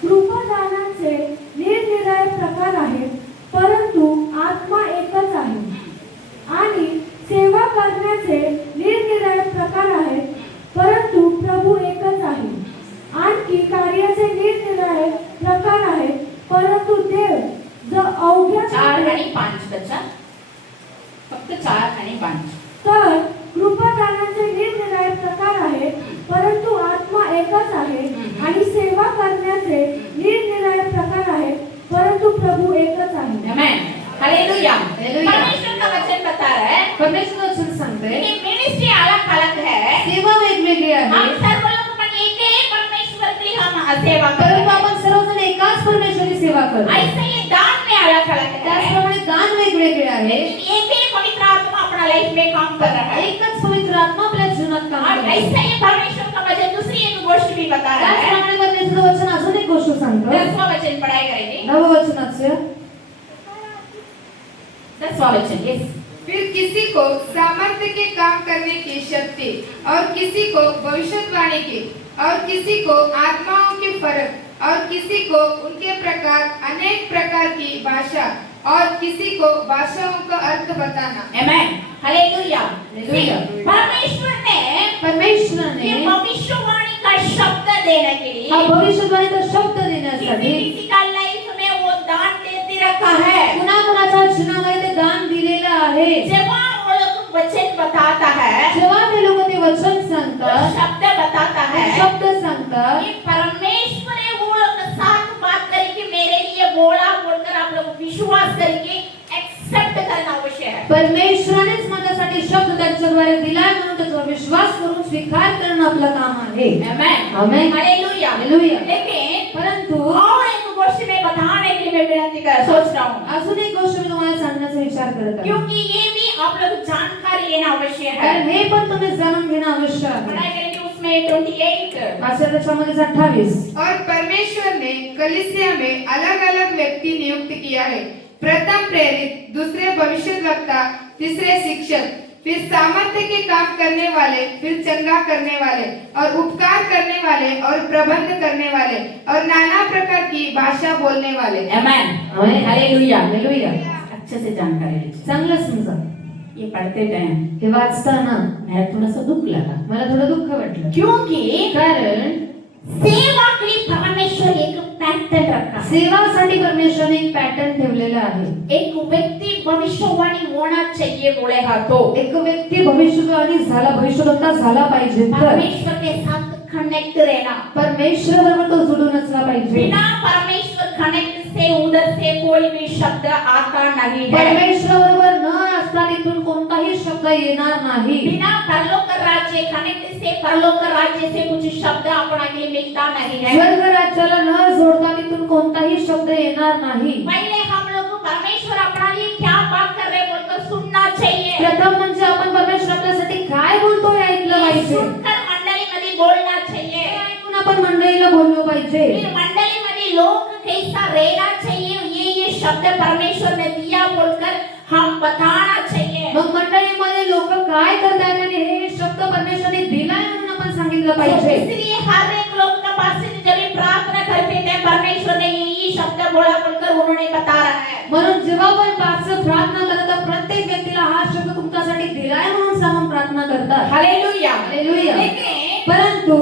कृपादानाचे निरनिराळे प्रकार आहेत, परंतु आत्मा एकच आहे. आणि सेवा करण्याचे निरनिराळे प्रकार आहेत, परंतु प्रभू एकच आहे. आणखी कार्याचे निरनिराळे प्रकार आहेत, परंतु देव जो अवघ्या 4 आणि 5 कच्चा फक्त 4 आणि 5. तर कृपादानाचे निरनिराळे प्रकार आहेत, परंतु आत्मा एकच आहे. आणि सेवा करण्याचे निरनिराळे प्रकार आहेत, परंतु प्रभू एकच आहे. आमेन. हालेलुया. हालेलुया. परमेश्वर का वचन बता रहा है परमेश्वर वचन सांगते कि मिनिस्ट्री अलग-अलग है. सेवा वेगवेगळी हम आहे, सर्व लोग पण एक ही परमेश्वर की हम सेवा कर परंतु रहे हैं. आपण सर्वजण एकाच परमेश्वराची सेवा करतो. ऐसे ये दान में अलग-अलग है. त्याचप्रमाणे दान वेगवेगळे आहे. लेकिन एक ही पवित्र आत्मा अपना लाइफ में काम कर रहा है. एकच पवित्र आत्मा आपल्या जीवनात काम और करते. ऐसे ही परमेश्वर का वचन दूसरी एक गोष्ट भी बता रहा है. त्याचप्रमाणे परमेश्वराचं वचन अजून एक गोष्ट सांगतो. 10वां वचन पढ़ाई करेंगे. 9 वचनाचं 10वां वचन. यस. फिर किसी को सामर्थ्य के काम करने की शक्ति, और किसी को भविष्यवाणी की, और किसी को आत्माओं के फर्क, और किसी को उनके प्रकार, अनेक प्रकार की भाषा, और किसी को भाषाओं का अर्थ बताना. आमेन. हालेलुया. हालेलुया. परमेश्वर ने परमेश्वराने ये भविष्यवाणी का शब्द देने के लिए हा भविष्यवाणीचा शब्द किसी देण्यासाठी किसी का लाइफ में वो दान देते रखा है. कुणा कुणाच्या जीवनामध्ये ते दान दिलेलं आहे. जेव्हा वो लोग वचन बताता है, जेव्हा ते लोक ते वचन वो सांगतात, शब्द बताता है, शब्द सांगतात, ये परमेश्वर है वो लोग के साथ बात करके मेरे लिए बोला बोलकर आप लोग विश्वास करके एक्सेप्ट करना आवश्यक है. परमेश्वरानेच माझ्यासाठी शब्द त्यांच्याद्वारे दिलाय म्हणून त्याच्यावर विश्वास करून स्वीकार करणं आपलं काम आहे. आमेन. आमेन. हालेलुया. हालेलुया. लेकिन परंतु और एक गोष्ट मैं बताने के लिए मैं विनती कर सोच रहा हूँ, अजून एक गोष्ट मी तुम्हाला सांगण्याचा विचार करत आहे. क्योंकि ये भी आप लोग जानकारी लेना आवश्यक है. कारण हे पण तुम्ही जाणून घेणं आवश्यक आहे. पढ़ाई करेंगे उसमें 28. वाचा त्याच्यामध्ये 28. और परमेश्वर ने कलीसिया में अलग अलग व्यक्ति नियुक्त किया है. प्रथम प्रेरित, दूसरे भविष्यद्वक्ता, तीसरे शिक्षक, फिर सामर्थ्य के काम करने वाले, फिर चंगा करने वाले, और उपकार करने वाले, और प्रबंध करने वाले, और नाना प्रकार की भाषा बोलने वाले. आमेन. आमेन. हालेलुया. हालेलुया. अच्छे से जानकारी लीजिए. चांगलं समजा. ये पढ़ते टाइम हे वाचताना मेरा थोड़ा सा दुख लगा, मला थोडं दुःख वाटलं. क्योंकि कारण सेवा के लिए परमेश्वर एक पैटर्न रखा है. सेवासाठी परमेश्वराने एक पॅटर्न ठेवलेला आहे. एक व्यक्ति भविष्यवाणी होना चाहिए बोलेगा तो एक व्यक्ती भविष्यवाणी झाला, भविष्यवक्ता झाला पाहिजे तर परमेश्वर के साथ कनेक्ट रहना. परमेश्वर बरोबर तो जुडून असला पाहिजे. बिना परमेश्वर कनेक्ट से उधर से कोई भी शब्द आता नहीं है. परमेश्वर बरोबर न असता तिथून कोणताही शब्द येणार नाही. बिना परलोक राज्य कनेक्ट से परलोक राज्य से कुछ शब्द अपना के लिए मिलता नहीं है. स्वर्ग राज्याला न जोडता तिथून कोणताही शब्द येणार नाही. पहले हम लोग परमेश्वर अपना लिए क्या बात कर रहे बोलकर सुनना चाहिए. प्रथम म्हणजे आपण परमेश्वर आपल्यासाठी काय बोलतोय ऐकलं पाहिजे. सुनकर मंडली मध्ये बोलना चाहिए. ऐकून आपण मंडळीला बोललो पाहिजे. फिर मंडली में लोग कैसा रहना चाहिए ये शब्द परमेश्वर ने दिया बोलकर हम बताना चाहिए. मग मंडळीमध्ये लोक काय करतात आणि हे शब्द परमेश्वराने दिलाय म्हणून आपण सांगितलं पाहिजे. इसलिए हर एक लोग का पास से जब भी प्रार्थना करते थे परमेश्वर ने ये शब्द बोला बोलकर उन्होंने बता रहा है. म्हणून जेव्हा आपण पाच प्रार्थना करतात प्रत्येक व्यक्तीला हा शब्द तुमच्यासाठी दिलाय म्हणून सांगून प्रार्थना करतात. हालेलुया. हालेलुया. लेकिन परंतु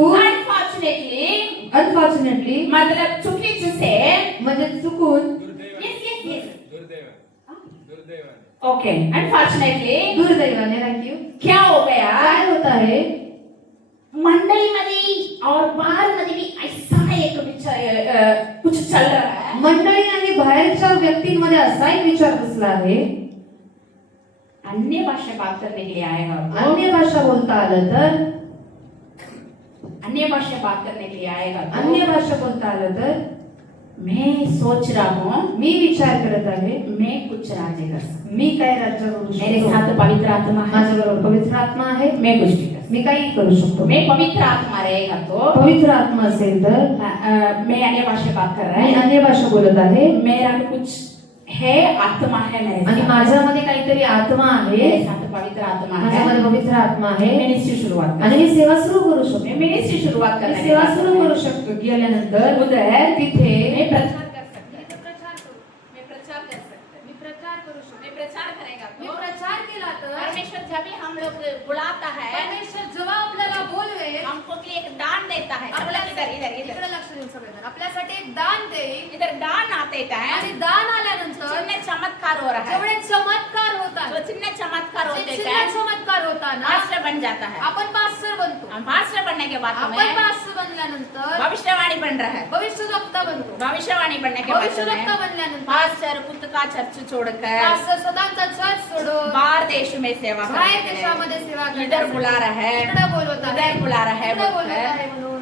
अनफॉर्चुनेटली मतलब चुकीचे से म्हणजे चुकून yes ओके अनफॉर्चुनेटली दुर्दैवाने थँक्यू क्या हो गया काय होत आहे मंडली मध्ये और बाहर मध्ये भी ऐसा एक विचार कुछ चल रहा है. मंडळी आणि बाहेरच्या व्यक्तींमध्ये असा एक विचार बसला आहे. अन्य भाषा बात करने के लिए आएगा तो अन्य भाषा बोलता आलं तर अन्य भाषा बात करने के लिए आएगा तो अन्य भाषा बोलता आलं तर मैं सोच रहा हूँ मी विचार करत आहे मैं कुछ राज्य कर सकता मी काय राज्य करू हूँ. मेरे शकतो. साथ पवित्र आत्मा है. माझ्या बरोबर पवित्र आत्मा आहे. मैं कुछ भी कर सकता मी काही करू शकतो. मैं पवित्र आत्मा रहेगा तो पवित्र आत्मा असेल तर मैं अन्य भाषा बात कर रहा मी है, अन्य भाषा बोलत आहे मेरा कुछ है, आत्मा है मेरे आणि साथ। माझ्यामध्ये काहीतरी आत्मा आहे, मेरे साथ पवित्र आत्मा है। माझ्यामध्ये पवित्र आत्मा आहे मिनिस्ट्री शुरुआत कर, आणि मी सेवा सुरू करू शकतो. मैं मिनिस्ट्री शुरुआत मी करने सेवा सुरू करू शकतो. गेल्यानंतर उधर तिथे मैं प्रचार कर सकता है, प्रचार करू. मैं प्रचार कर सकता है, मी प्रचार करू शकतो. मैं प्रचार करेगा मी तो प्रचार केला तर परमेश्वर जब भी हम लोग बुलाता है, परमेश्वर जेव्हा आपल्याला बोलवेल हमको भी एक दान देता है। सब लोग इधर इधर इधर इकडे लक्ष देऊन सगळेजण आपल्यासाठी एक दान देईल इधर दान आते आणि है, दान आल्यानंतर चिन्ह चमत्कार हो रहा है, जेवढे चमत्कार होतात तो चिन्ह चमत्कार जे होते चिन्ह हैं, चमत्कार होताना पास्टर बन जाता है। आपण पास्टर बनतो. हम पास्टर बनने के बाद आपण में पास्टर बनल्यानंतर भविष्यवाणी बन रहा है, भविष्यवक्ता बनतो. भविष्यवाणी बनने के बाद भविष्यवक्ता में बनल्यानंतर पास्टर खुद का चर्च छोड़कर पास्टर स्वतःचा चर्च सोडून बाहर देश में सेवा कर बाहेर रहे हैं। देशामध्ये सेवा इधर बुला रहा है, इकडे बोलवत आहे, उधर बुला रहा है, इकडे बोलवत आहे म्हणून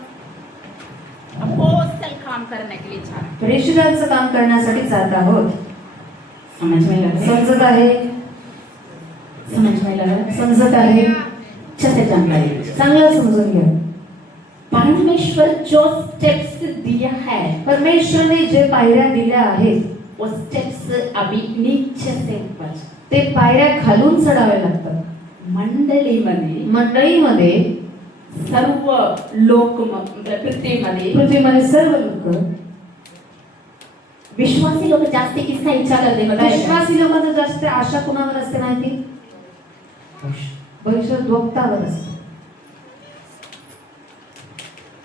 अपोस्तल काम करने के लिए जा रहा है। प्रेषितांचं काम करण्यासाठी जात आहोत. समझ में लग रहा है? समजत आहे, समझ में लग रहा है? समजत आहे. अच्छे से जानकारी चांगलं समजून घ्या. परमेश्वर जो स्टेप्स दिया है, परमेश्वरने जे पायऱ्या दिल्या आहेत वो स्टेप्स अभी नीचे से ऊपर ते पायऱ्या खालून चढावे लागतात. मंडळीमध्ये मंडळीमध्ये सर्व लोक मतलब पृथ्वीमध्ये पृथ्वीमध्ये सर्व लोक विश्वासी लोक जास्ती किसका इच्छा करते बताइए? विश्वासी लोकांना जास्त आशा कुणावर असते माहिती? भविष्यद्वक्तावर असते.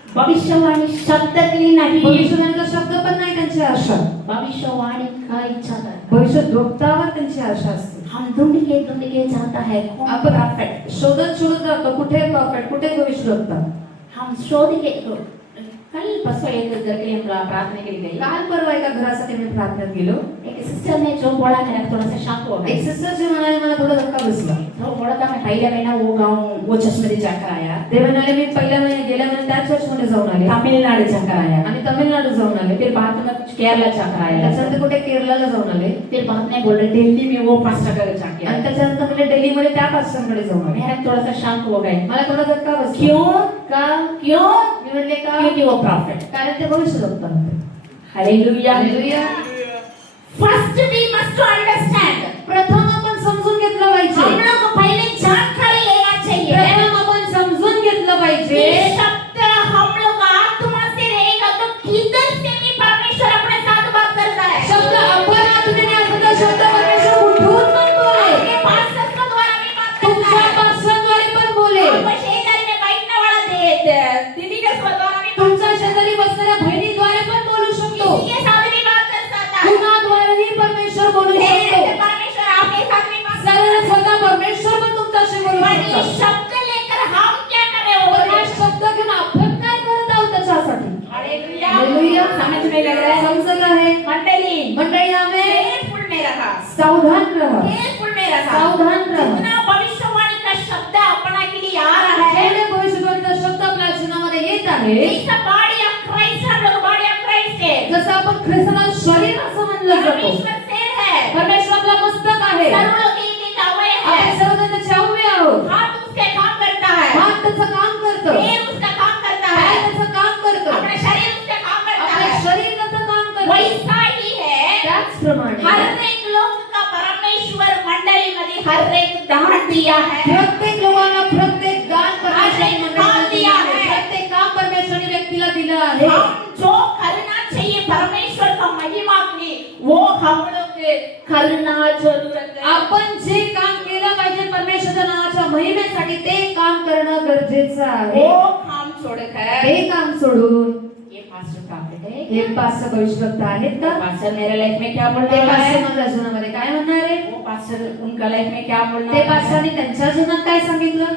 भविष्यवाणी शब्द के लिए नहीं, भविष्यवाणीचा शब्द पण नाही त्यांची आशा. भविष्यवाणी का इच्छा करता। भविष्यद्वक्तावर त्यांची आशा असते. हम ढूंढ के जाता है कौन आपण प्रॉफिट, शोधत शोधत जातो कुठे प्रॉफिट कुठे भविष्यद्वक्ता. हम शोध के कल परसों एक घर के लिए हम प्रार्थना के लिए गए, काल परवा एका घरासाठी मी प्रार्थनेत गेलो. एक सिस्टर ने जो बोला मेरा थोड़ा सा शॉक हो एक गया। सिस्टर जी म्हणाले मला थोडा धक्का बसला. तो बोला था मैं पहले महीना वो गांव वो चर्च में जाकर आया, ते म्हणाले मी गेल्या महिन्यात त्या चर्चमध्ये जाऊन आले तमिलनाडु जाकर आया, आणि तामिळनाडू जाऊन आले. फिर बाद में कुछ केरला जाकर आया, त्याच्यानंतर कुठे केरळला जाऊन आले फिर बाद में बोल रहे दिल्ली में वो पास्टर का जाके आणि आया। त्याच्यानंतर म्हणजे दिल्लीमध्ये त्या पास्टरकडे जाऊन आले. मेरा थोड़ा सा शॉक हो गए। मला थोडा धक्का बसला. क्यों? का? क्यों? मी म्हणले का? क्योंकि वो प्रॉफिट। कारण ते भविष्यद्वक्ता होते. Hallelujah. Hallelujah. First we must to understand, प्रथम आपण समजून घेतलं हम पाहिजे. लोग को पहले जानकारी लेना चाहिए प्रथम आपण समजून घेतलं पाहिजे. ये शब्द हम लोग आत्मा से रहेगा तो किधर से भी परमेश्वर अपने साथ बात करता है। शब्द आपण आत्मेने असलेला शब्द परमेश्वर कुठून पण बोले. आपके पास्टर के द्वारा भी बात करता तुमच्या है, पास्टरद्वारे पण बोले. आपको शेजारी में बैठने वाला दीदी के द्वारा भी तुमच्या शेजारी बसणाऱ्या बहिणीद्वारे पण बोलू शकतो. किसी के साथ भी बात कर सकता है। कुणाद्वारेही परमेश्वर बोलू शकतो. परमेश्वर आपके साथ भी बात सर्व करता है। स्वतः परमेश्वर पण तुमच्याशी बोलू पर ये शकतो. शब्द लेकर हम क्या कर रहे हो? पण हा शब्द घेऊन आपण काय करत आहोत त्याच्यासाठी? हालेलुया। हालेलुया. समझ में लग रहा है? समजत आहे मंडली मंडळी आम्ही केयरफुल में रहा, सावधान रहा. केयरफुल में रहा। सावधान रहा. जितना भविष्यवाणी का शब्द अपना के लिए आ रहा है, जेवढे भविष्यवाणीचा शब्द आपल्या जीवनामध्ये येत आहे, जैसा बॉडी ऑफ क्राइस्ट, हम लोग बॉडी ऑफ क्राइस्ट है, जसं आपण ख्रिस्ताला शरीर असं म्हणलं जातो. परमेश्वर शेर है, परमेश्वर आपला मस्तक आहे. सर्व लोग एक अवयव आपण है, सर्वजण त्याचे अवयव आहोत. हाथ उसके काम करता है, हात त्याचं काम करतं, पैर उसका काम करता पाय है, त्याचं काम करतं, अपना शरीर उसका काम करता आपलं है। शरीर त्याचं काम करतं. वैसा ही है, त्याचप्रमाणे हर एक लोग का परमेश्वर मंडली मध्ये हर एक दान दिया है। प्रत्येक लोकांना प्रत्येक दान परमेश्वराने प्रत्येक काम मंडळीला दिया दिलं आहे. है। प्रत्येक काम परमेश्वराने व्यक्तीला दिलं आहे. हम जो करना चाहिए परमेश्वर का महिमा के लिए, वो हम लोग के करना जरूरत है। आपण जे काम केलं पाहिजे परमेश्वराच्या नावाच्या महिमेसाठी ते काम करणं गरजेचं आहे. वो काम छोड़कर ते काम सोडून ये पास्टर प्रॉफिट है, हे पास्टर भविष्यवक्ता आहेत का? पास्टर मेरे लाइफ में क्या बोल ते रहा पास्टर है, माझ्या जीवनामध्ये काय म्हणणार आहे? वो पास्टर उनका लाइफ में क्या बोलना ते पास्टरने त्यांच्या जीवनात काय सांगितलं?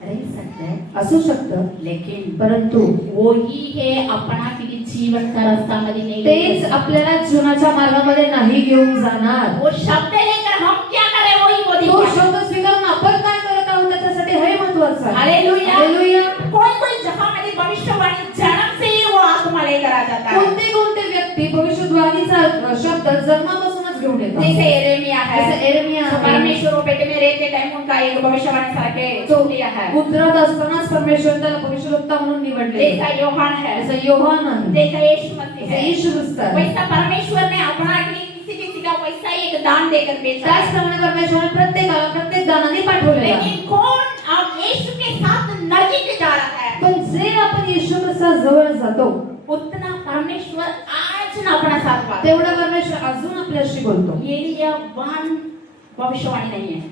रह सकता है, असू शकतं, लेकिन परंतु वो ही है अपना किसी जीवन का रास्ता मध्ये नहीं तेच लेकर आपल्याला जीवनाच्या मार्गामध्ये नाही घेऊन जाणार. वो शब्द लेकर हम क्या करें वही वो तो दिखाएं। शब्द स्वीकारून आपण काय करत आहोत त्याच्यासाठी हे महत्त्वाचं आहे. हालेलुया। हालेलुया. कोई जहां मध्ये भविष्यवाणी जन्म से ही वो आत्मा लेकर आ जाता है। कोणते कोणते व्यक्ती भविष्यवाणीचा शब्द जन्मापासूनच घेऊन येतात. जैसे यिर्मयाह है, जसं एरमिया तो आहे. परमेश्वर वो पेट में रहते टाइम उनका एक भविष्यवाणी सारखे तो लिया है. उतरत असतानाच परमेश्वर त्याला भविष्यवक्ता म्हणून निवडले. जैसा योहान है, जसं योहान आहे, जैसा यीशु मसीह जसं है, येशू ख्रिस्त आहे. वैसा परमेश्वर ने अपना किसी का वैसा ही एक दान देकर भेजा है. त्याचप्रमाणे परमेश्वराने प्रत्येकाला प्रत्येक दानाने पाठवलेला आहे. लेकिन कौन अब यीशु के साथ नजदीक जा रहा है, पण जे आपण येशू ख्रिस्ता जवळ जातो उतना परमेश्वर आज ना अपना साथ बात. तेवढा परमेश्वर अजून आपल्याशी बोलतो. एलिया वन भविष्यवाणी नहीं है,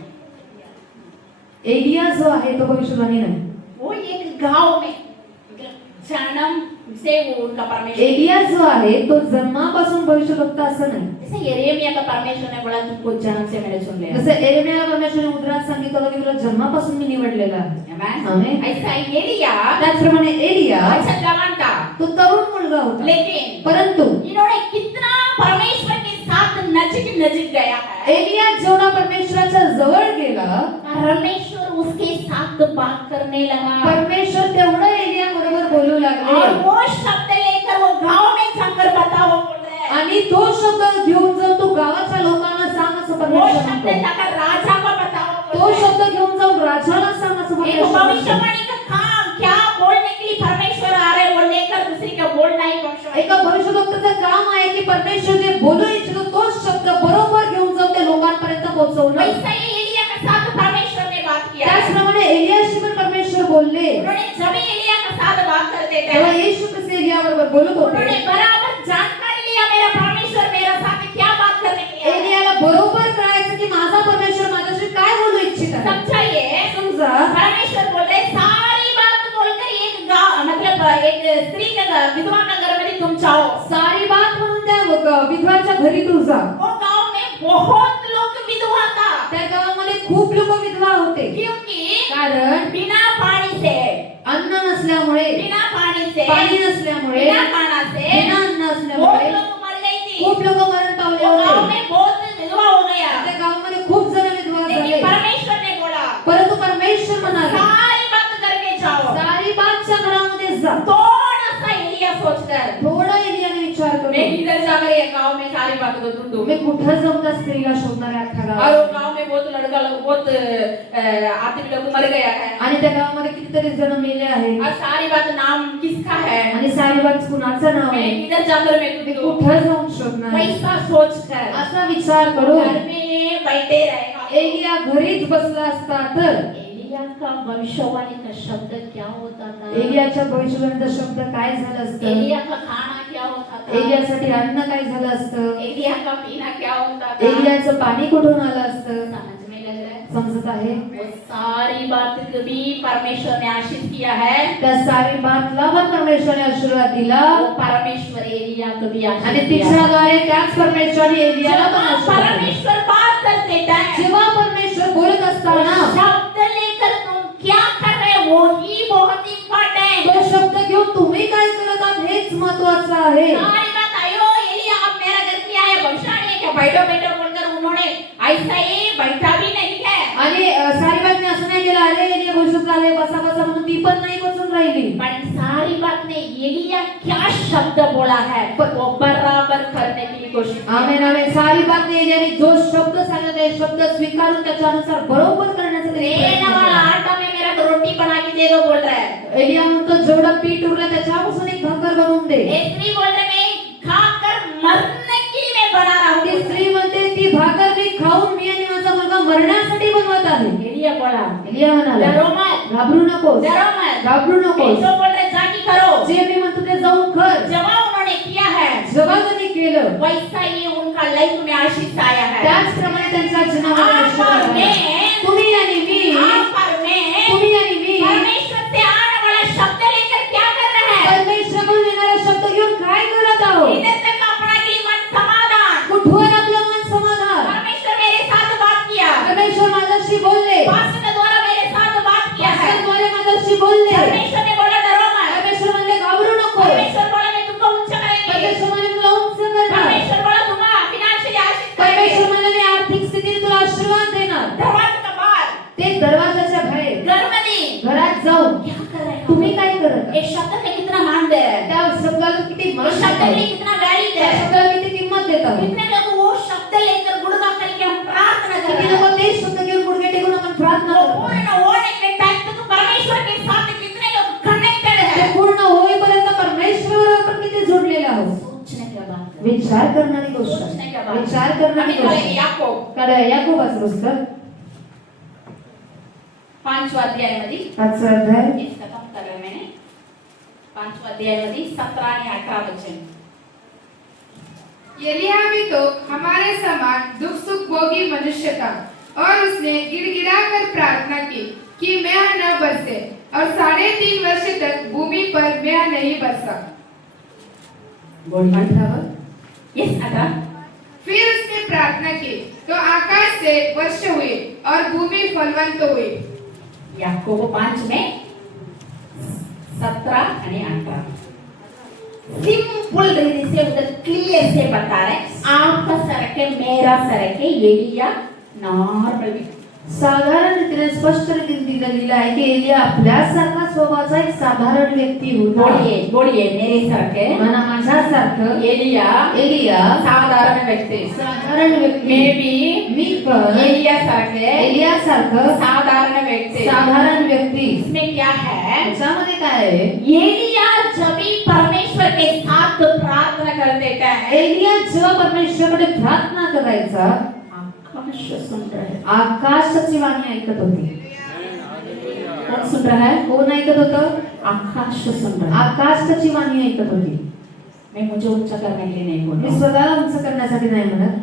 एलिया जो आहे तो भविष्यवाणी नाही. वो एक गांव में जन्म से वो उनका परमेश्वर. एलिया जो आहे तो जन्मापासून भविष्यवक्ता असं नाही. जैसे यिर्मयाह का परमेश्वर ने बोला तुमको जन्म से मैंने चुन लिया. जसं एरमियाला परमेश्वराने उद्रात सांगितलं की तुला जन्मापासून मी निवडलेला आहे. Amen? आमेन. ऐसा एलिया त्याचप्रमाणे एलिया अच्छा जवान था, तो तरुण मुलगा होता, लेकिन परंतु इन्होंने कितना परमेश्वर के साथ नजदीक गया है. एलिया जेवढा परमेश्वराच्या जवळ गेला, परमेश्वर उसके साथ बात करने लगा परमेश्वर तेवढं एलिया बरोबर बोलू और लागले वो शब्द लेकर वो गांव में जाकर बताओ बोल रहे हैं. आणि तो शब्द घेऊन जाऊन तो गावाच्या लोकांना सांग असं वो परमेश्वर शब्द म्हणतो. जाकर राजा को बताओ तो बोल रहे हैं. शब्द घेऊन जाऊन राजाला सांग असं एक परमेश्वर म्हणतो. भविष्यवाणी का काम क्या बोलने के लिए परमेश्वर आ रहे हैं, वो लेकर दूसरी का बोलना ही भविष्यवाणी. एका भविष्यवक्त्याचं काम आहे की परमेश्वर जे बोलू इच्छितो तोच शब्द बरोबर घेऊन जाऊन ते लोकांपर्यंत पोहोचवणं. वैसा ही एलिया के साथ परमेश्वर ने बात किया है. त्याचप्रमाणे एलियाशी पण परमेश्वर बोलले. उन्होंने जब ही एलिया के साथ बात करते तेव्हा थे, येशू ख्रिस्त एलियाबरोबर बोलत उन्होंने होते. बराबर जानकारी लिया मेरा परमेश्वर मेरा साथ क्या बात करने के लिए. एलियाला बरोबर कळायचं की माझा परमेश्वर माझ्याशी काय बोलू इच्छित आहे. समझाइए, समजा परमेश्वर बोल रहे सारी बात बोलकर एक गांव मतलब एक स्त्री का विधवा का घर में तुम जाओ. सारी बात म्हणून त्या विधवाच्या घरी तू जा. वो गांव में बहुत लोग विधवा था, त्या गावामध्ये खूप लोक विधवा होते, क्योंकि कारण बिना पानी से, अन्न नसल्यामुळे, बिना पानी से, पाणी नसल्यामुळे, बिना खाना से बिना अन्न बहुत असल्यामुळे लोग मर गई थी. खूप लोक मरण पावले वो गांव होते. में बहुत विधवा हो गया. त्या गावामध्ये खूप जण विधवा लेकिन झाले, परमेश्वर ने बोला परंतु परमेश्वर म्हणाले सारी बात करके जाओ. सारी बातच्या घरामध्ये जा. थोड़ा सा एलिया सोचकर थोडा एलियाने विचार मैं करू, इधर जाकर ये गांव में सारी बात को ढूंढूं. मी कुठं जाऊन त्या स्त्रीला शोधणार आहे अख्ख्या और वो गावात. गांव में बहुत लड़का लोग बहुत आदमी लोग मर गया है. आणि त्या गावामध्ये कितीतरी जण मेले आहेत और सारी बात नाम किसका है, आणि सारी बात कुणाचं नाव मैं आहे इधर जाकर मैं मी ढूंढूं. कुठं जाऊन शोधणार. पैसा सोचकर असा विचार करू घर में बैठे रहेगा. एलिया घरीच बसला असता तर एलिया का भविष्यवाणी का शब्द क्या होता था, एलियाच्या भविष्यवाणीचा शब्द काय झालं असतं, एलिया का खाना क्या होता था, एलियासाठी अन्न काय झालं असतं, एलिया का पीना क्या होता था. एलियाचं पाणी कुठून आलं असतं. समझ में लग रहा है. समजत आहे. वो सारी बात भी परमेश्वर ने आशीष किया है. त्या सारी बातला पण परमेश्वराने आशीर्वाद दिला वो परमेश्वर एलिया को भी आणि आशीष दिया. तिच्याद्वारे त्याच परमेश्वराने एलियाला पण जब आशीर्वाद दिला. परमेश्वर बात करते टाइम जेव्हा परमेश्वर बोलत असताना शब्द लेकर तुम क्या कर रहे हो वो ही बहुत इम्पोर्टेंट. तो शब्द घेऊन तुम्ही काय करत आहात हेच महत्वाचं आहे. सारी बात आयो एलिया आप मेरा घर किया है भविष्यवाणी है क्या, बैठो बैठो बोलकर उन्होंने ऐसा ही बैठा भी नहीं है. आणि सारी बात मी असं नाही केलं अरे एलिया घोषित झाले बसा बसा म्हणून ती पण नाही बसून राहिली. पर सारी बात ने एलिया क्या शब्द बोला है वो बराबर करने की कोशिश की. आमेन आमेन. सारी बात ने एलियाने जो शब्द सांगितला ते शब्द स्वीकारून त्याच्यानुसार बरोबर करण्याचा त्याने प्रयत्न लेना वाला केला. आटा में मेरा को रोटी बना के दे दो बोल रहा है. एलिया म्हणतो जेवढं पीठ उरलं त्याच्यापासून एक भाकर बनवून दे. स्त्री बोल रहे मैं खाकर मरने की मैं बना रहा ती हूँ. स्त्री म्हणते ती भाकर मी खाऊन मी आणि माझा मुलगा मरण्यासाठी बनवत आहे. एलिया बोला एलिया म्हणाला डरो मत, घाबरू नकोस, डरो मत. घाबरू जो नकोस, बोल रहे जाके करो. जे मी म्हणतो ते जाऊन कर. जवाब उन्होंने किया है जेव्हा त्यांनी केलं वैसा ही उनका लाइफ में आशीष आया है. त्याचप्रमाणे त्यांच्या जीवनामध्ये आप आशीर्वाद और आला. मैं, तुम्ही आणि मी, आप और मैं तुम्ही आणि मी परमेश्वर से आने वाला शब्द लेकर क्या कर रहे हैं. परमेश्वराकडून येणारा शब्द घेऊन काय करत आहोत. इधर तक अपना की मन समाधान. कुठवर आपलं मन समाधान. परमेश्वर मेरे साथ बात किया, परमेश्वर माझ्याशी बोलले, पास्टर द्वारा मेरे साथ बात किया है. पास्टरद्वारे माझ्याशी बोलले. परमेश्वर ने बोला डरो मत. परमेश्वर म्हणले घाबरू नको. परमेश्वर बोला मैं तुमको ऊंचा करेंगे. परमेश्वर म्हणले तुला उंच करणार. परमेश्वर बोला तुम्हारा फिनांशियली आशीष परमेश्वर करेंगे. म्हणले मी आर्थिक स्थितीने तुला आशीर्वाद देणार. दरवाजे का बाहर ते दरवाजाच्या बाहेर घर में नहीं. घरात जाऊन क्या कर रहे हो. तुम्ही काय करत आहात? एक शब्द में कितना मान दे रहे हैं. त्या शब्दाला किती मान इस शब्द देताय? में कितना वैल्यू दे त्या रहे हैं. शब्दाला किती किंमत देतात? कितने लोग वो शब्द लेकर करण्याची अभी गोष्ट. करेंगे याकूब काढा याकोबाचं पुस्तक 5व्या अध्यायामध्ये 5वा अध्याय इसका खत्म कर रहा मैंने 5व्या अध्यायामध्ये 17 आणि 18 वचन. एलिया भी तो हमारे समान दुख सुख भोगी मनुष्य था और उसने गिड़गिड़ाकर प्रार्थना की कि मेह न बरसे और 3.5 वर्ष तक भूमि पर मेह नहीं बरसा. बोलिए 18वा. यस 18. फिर उसने प्रार्थना की तो आकाश से वर्ष हुई और भूमि फलवंत हुई. याकूब 5 में 17 आणि 18. सिंपल रीति से उधर क्लियर से बता रहे आपका सरके मेरा सरके एलिया नॉर्मल. साधारण रीतीने स्पष्ट रीतीने दिलेलं आहे की एलिया आपल्यासारखा स्वभावाचा एक साधारण व्यक्ती होता. बोलिए बोलिए मेरे सरके म्हणा माझ्यासारखं एलिया एलिया साधारण व्यक्ती. साधारण व्यक्ती. मे भी मी पण एलिया सरके एलियासारखं साधारण व्यक्ती. साधारण व्यक्ती. इसमें क्या है त्याच्यामध्ये काय आहे? एलिया जब भी परमेश्वर के साथ प्रार्थना करते हैं एलिया जेव्हा परमेश्वराकडे प्रार्थना करायचा आकाश सुन रहा है. आकाशाची वाणी ऐकत होती. कौन सुन रहा है? कोण ऐकत होतं? आकाश सुन रहा है. आकाशाची वाणी ऐकत होती. मैं मुझे ऊंचा करने के लिए नहीं बोल मी रहा हूं. स्वतःला उंच करण्यासाठी नाही म्हणत.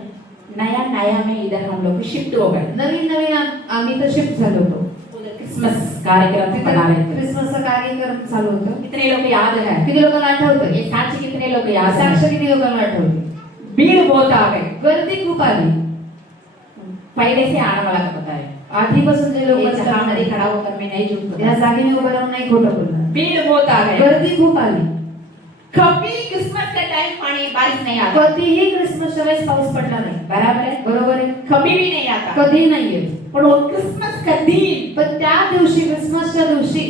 नया नया में इधर हम लोग शिफ्ट हो गए. नवीन नवीन आम्ही तर शिफ्ट झालो होतो. उधर क्रिसमस कार्यक्रम बना रहे थे. क्रिसमसचा कार्यक्रम चालू होतं. कितने लोग याद है? किती लोकांना आठवतं? ये साक्षी कितने लोग याद है? साक्ष किती लोकांना आठवते? भीड़ बहुत आ गई. गर्दी खूप आली. पहले से आने वाला का पता है. आधीपासून जे लोक ये जहां मध्ये खड़ा होकर मैं नहीं झूठ या बोलता. जागी मी उभं राहून नाही खोटं बोलणार. भीड़ बहुत आ गई. गर्दी खूप आली. कभी क्रिसमस का टाइम पानी बारिश नहीं आता. कधीही क्रिसमसच्या वेळेस पाऊस पडला नाही. बराबर है. बरोबर आहे? कभी भी नहीं आता. कधी नाहीये. पण वो क्रिसमस का दिन पण त्या दिवशी क्रिसमसच्या दिवशी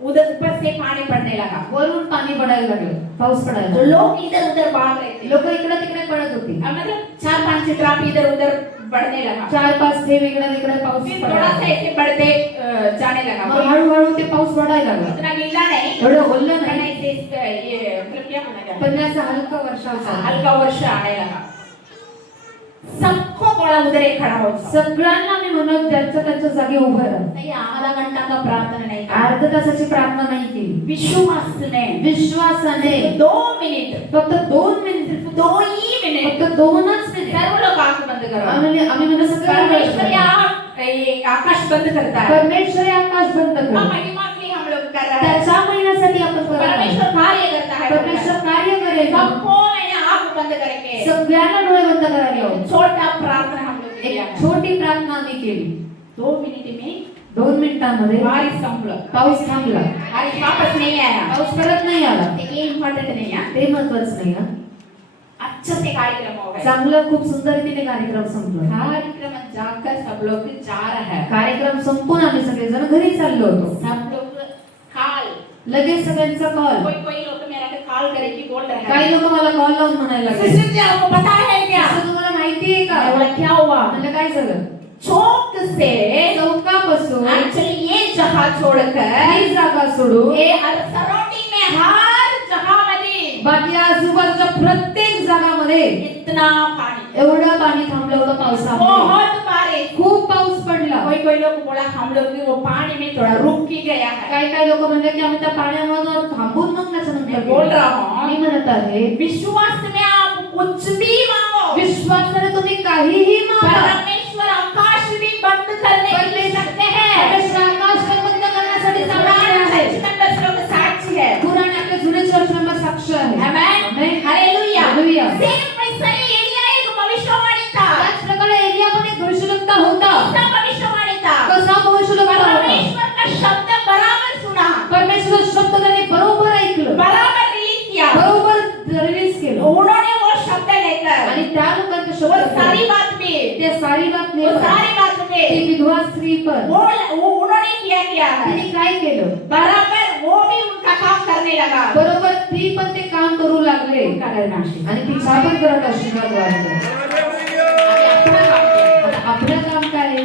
उधर ऊपर से पानी पड़ने लगा. वरून पाणी पडायला लागलं. पाऊस पडायला तो लागला. लोग इधर उधर भाग रहे थे. लोक इकडे तिकडे पडत होती. मतलब 4-5 ड्रॉप इधर उधर बढ़ने लगा. 4-5 थेंब इकडे तिकडे पाऊस फिर पडायला थोड़ा सा लागला. ऐसे बढ़ते जाने लगा. मग हळूहळू ते पाऊस पडायला लागला. उतना गिल्ला नहीं. एवढं ओललं पण नाही. ऐसे ये मतलब क्या बोला जाए पण असा हलका वर्षाव झाला. हल्का वर्षा आने लगा. सबको बोला उधर एक खड़ा हो. सगळ्यांना मी म्हणत ज्यांच्या त्यांच्या जागी उभं राहा. नहीं आधा घंटा का प्रार्थना नहीं की. अर्धा तासाची प्रार्थना नाही केली. विश्वास ने विश्वासाने 2 मिनिट फक्त 2 मिनिट 2 ही मिनिट फक्त 2च मिनिट सर्व लोग आंख बंद करो. आम्ही म्हणत सगळं परमेश्वर आकाश बंद करता है. परमेश्वर आकाश बंद का कर. महिमा के लिए हम लोग कर रहे हैं. त्याच्या महिन्यासाठी आपण करत आहोत. परमेश्वर कार्य करता है. परमेश्वर कार्य करेल. सबको मैंने आंख बंद करके सगळ्यांना डोळे बंद करायला लावले. छोटा प्रार्थना हम लोग किया एक है. छोटी प्रार्थना आम्ही केली. 2 मिनिट में 2 मिनिटांमध्ये बारिश संपलं. पाऊस थांबला. बारिश वापस नहीं आया. पाऊस परत नाही आला. ये इम्पोर्टेंट नहीं है. ते महत्वाचं नाही हा. अच्छे से कार्यक्रम हो गए. चांगलं खूप सुंदर रीतीने कार्यक्रम संपला. कार्यक्रम जाकर सब लोग जा रहा है. कार्यक्रम संपून आम्ही सगळेजण घरी चाललो होतो. सब लोग काल लगेच सगळ्यांचा कॉल. कोई लोग मेरा के कॉल करे की बोल रहे हैं. काही लोक मला कॉल लावून म्हणायला लागले, सिस्टर जी आपको पता है क्या? असं तुम्हाला माहिती आहे का? मैं बोला क्या हुआ? म्हणलं काय झालं? चौक से चौकापासून एक्चुअली ये जगह छोड़कर ही जागा सोडून ये हर सराउंडिंग में हर जगह मध्ये बाकी आजूबाजूच्या प्रत्येक जागामध्ये इतना पानी. एवढं पाणी थांबलं होतं पावसामुळे. बहुत बारिश. खूप पाऊस पडला. कोई लोग बोला हम लोग भी वो पानी में थोड़ा रुक ही गया है. काही काही लोक म्हणले की आम्ही त्या पाण्यामध्ये थांबून मग त्याच्यानंतर मैं बोल रहा हूँ मी म्हणत आहे विश्वास में आप कुछ भी मांगो. विश्वासाने तुम्ही काहीही मागा. परमेश्वर आकाश भी बंद करने के लिए सकते हैं. परमेश्वर आकाश बंद करण्यासाठी समर्थ आहे. लोग साक्षी है. पुराणे आपले जुने चर्च मेंबर साक्ष आहे. आमेन. आमेन. हालेलुया. हालेलुया. सेम वैसा ही एलिया एक भविष्यवाणी था. त्याच प्रकारे एलिया पण एक भविष्यवक्ता होता. कैसा भविष्यवाणी था? कसा भविष्यवक्ता होता? परमेश्वर का शब्द बराबर सुना. परमेश्वर शब्द त्याने बरोबर ऐकलं. बराबर रिलीज किया. बरोबर रिलीज केलं. उन्होंने वो शब्द लेकर आणि त्या लोकांचे वो शब्द सारी बात में ते सारी बात वो सारी बात ती में विधवा स्त्री पण वो उन्होंने किया है. तिने काय केलं? बराबर वो भी उनका काम करने लगा. बरोबर ती पण ते काम करू लागले उनका करना आशीष. आणि ती छापण करत आशीर्वाद वाटतो. आता आपलं काम काय आहे?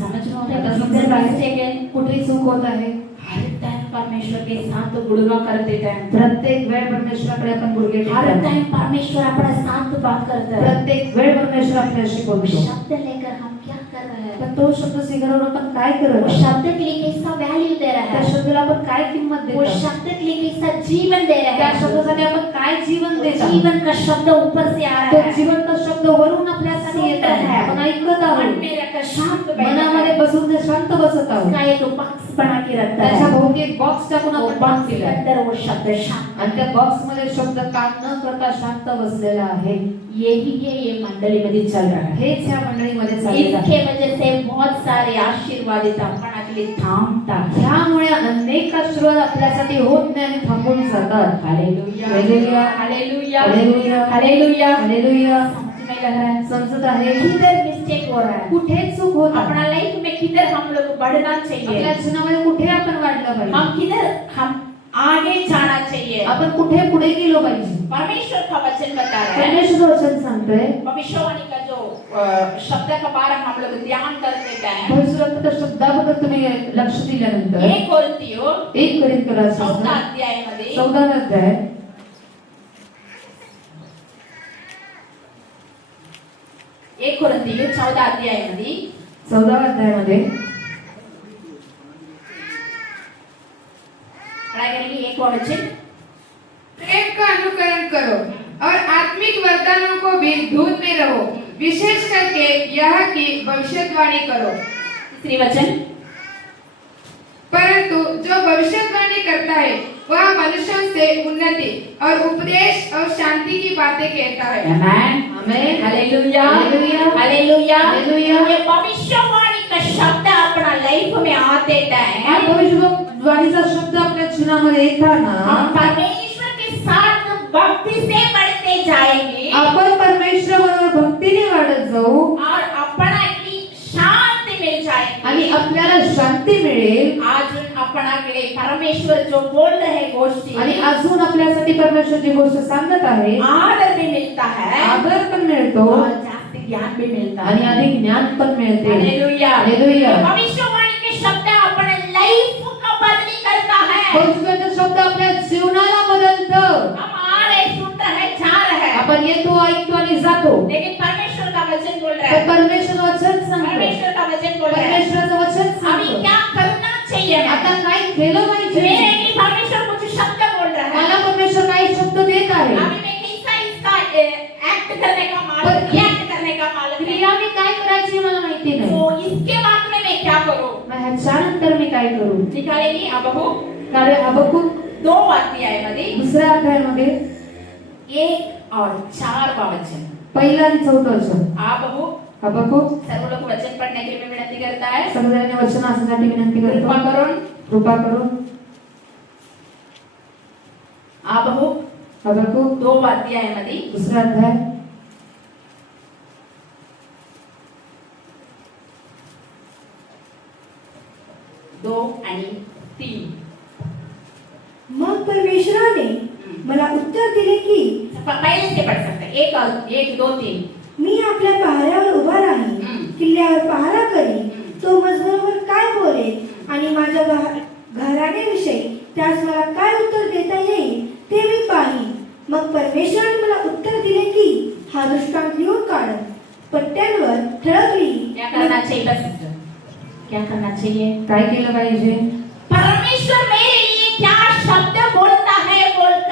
समझ में आता आता समजत आहे. सेकंड कुठे चूक होत आहे? हर टाइम परमेश्वर के साथ गुड़गा करते टाइम प्रत्येक वेळ परमेश्वराकडे आपण गुडघे हर टेकतो. टाइम परमेश्वर अपने साथ बात करता है। प्रत्येक वेळ परमेश्वर आपल्याशी बोलतो. शब्द लेकर हम क्या कर रहे हैं? पण तो शब्द स्वीकारून आपण काय करत वो आहोत? शब्द के लिए कैसा वैल्यू दे रहा त्या है? शब्दाला आपण काय किंमत वो देतो? शब्द के लिए कैसा जीवन दे रहा त्या है? शब्दासाठी आपण काय जीवन वो देतो? जीवन का शब्द ऊपर से आ तो रहा है। जिवंत शब्द वरून आपल्यासाठी येत आहे. आपण ऐकत मन आहोत. में रखकर शांत बैठा मनामध्ये है। बसून ते शांत बसत आहोत. उसका एक बॉक्स बना के रखता त्याच्या है। भोवती एक बॉक्स टाकून वो आपण बॉक्स बंद के केलाय. अंदर वो शब्द शांत आणि त्या बॉक्स मध्ये शब्द काम न करता शांत बसलेला आहे. यही है ये मंडली में चल रहा है। हेच ह्या मंडळीमध्ये चाललेलं आहे. इसके वजह से बहुत सारे आशीर्वाद आपणाकडे थांबतात। ह्यामुळे अनेक आशीर्वाद आपल्यासाठी होत नाही आणि थांबून जातात. Hallelujah hallelujah. Hallelujah hallelujah. Hallelujah. Hallelujah. समझ में लग रहा है? समजत आहे. किधर मिस्टेक हो रहा है? कुठे चूक होत आहे? अपना लाइफ में किधर हम लोग बढ़ना आपल्या चाहिए? जीवनामध्ये कुठे आपण वाढलं पाहिजे? हम किधर हम आगे जाना चाहिए? आपण कुठे पुढे गेलो पाहिजे? परमेश्वर का वचन बता रहा है। परमेश्वर वचन सांगतोय. भविष्यवाणी का जो शब्द का बारे हम लोग ध्यान करते हैं। भविष्यवक्त्या शब्दाबद्दल तुम्ही लक्ष दिल्यानंतर 1 कोरिन्थियों 1 कोरिन्थीయుस 14 अध्यायामध्ये 14 अध्याय 1 कोरिन्थियों 14 अध्यायामध्ये 14 अध्यायामध्ये काय करेंगे? 1 वचन प्रेम का अनुकरण करो और आत्मिक वरदानों को भी धूत में रहो, विशेष करके यह कि भविष्यवाणी करो। 3 वचन परंतु जो भविष्यवाणी करता है वह मनुष्यों से उन्नति और उपदेश और शांति की बातें कहता है। Amen amen. Hallelujah hallelujah. Hallelujah hallelujah. ये भविष्यवाणी का शब्द अपना लाइफ में आते हा टाइम भविष्यवाणीचा शब्द आपल्या जीवनामध्ये येताना हम परमेश्वर के साथ भक्ति से बढ़ते जाएंगे आपण परमेश्वराबरोबर भक्तीने वाढत जाऊ और अपना की शांति मिल जाएगी। आणि आपल्याला शांती मिळेल. आज अपनाकडे परमेश्वर जो बोल रहे गोष्टी आणि अजून आपल्यासाठी परमेश्वर जी गोष्ट सांगत आहे आदर भी मिलता है आदर पण मिळतो और जास्त ज्ञान भी मिलता आणि है। अधिक ज्ञान पण मिळते. Hallelujah hallelujah. भविष्यवाणी के शब्द अपने लाइफ को बदली करता है। भविष्यवाणीचा शब्द आपल्या जीवनाला बदलतं. हम आ रहे सुन रहे जा रहे आपण येतो ऐकतो आणि जातो. लेकिन परमेश्वर का वचन बोल रहा तर है। परमेश्वर वचन सांगतो. परमेश्वर का वचन बोल रहा है परमेश्वराचं वचन अभी सांगतो. क्या करना चाहिए? आता काय केलं पाहिजे? मेरे लिए परमेश्वर कुछ शब्द बोल रहा है। मला परमेश्वर काही शब्द देत आहे. अभी मैं कैसा इसका एक्ट करने का मालूम, रिएक्ट करने का मालूम नहीं। क्रिया मी काय करायची मला माहिती नाही. तो इसके बाद में मैं क्या करूं? मग ह्याच्यानंतर मी काय करू? निकालेगी अबहू कारण हबक्कूक 2 अध्यायामध्ये 2 अध्यायामध्ये 1 और 4 का वचन। पहिला आणि 4 वचन. अबहू हबक्कूक सर्व लोग वचन पढ़ने के लिए मैं विनंती करता है। सगळ्यांनी वचन वाचण्यासाठी विनंती कृपा करतो. करून कृपा करून अबहू हबक्कूक 2 अध्यायामध्ये 2 अध्याय 2 आणि 3 मग परमेश्वराने मला उत्तर दिले की पहले से पढ़ सकते हैं। 1 2 3 मी आपल्या पहाऱ्यावर उभा राहीन, किल्ल्यावर पहारा करीन. तो मजबूरवर काय बोलेल आणि माझ्या घराण्याविषयी त्यास मला काय उत्तर देता येईल ते मी पाहीन. मग परमेश्वराने मला उत्तर दिले की हा दृष्टांत लिहून काढ, पट्ट्यांवर ठळक लिही. क्या करना चाहिए? बस क्या करना चाहिए? काय केलं पाहिजे? परमेश्वर मेरे लिए क्या शब्द बोलता है बोलकर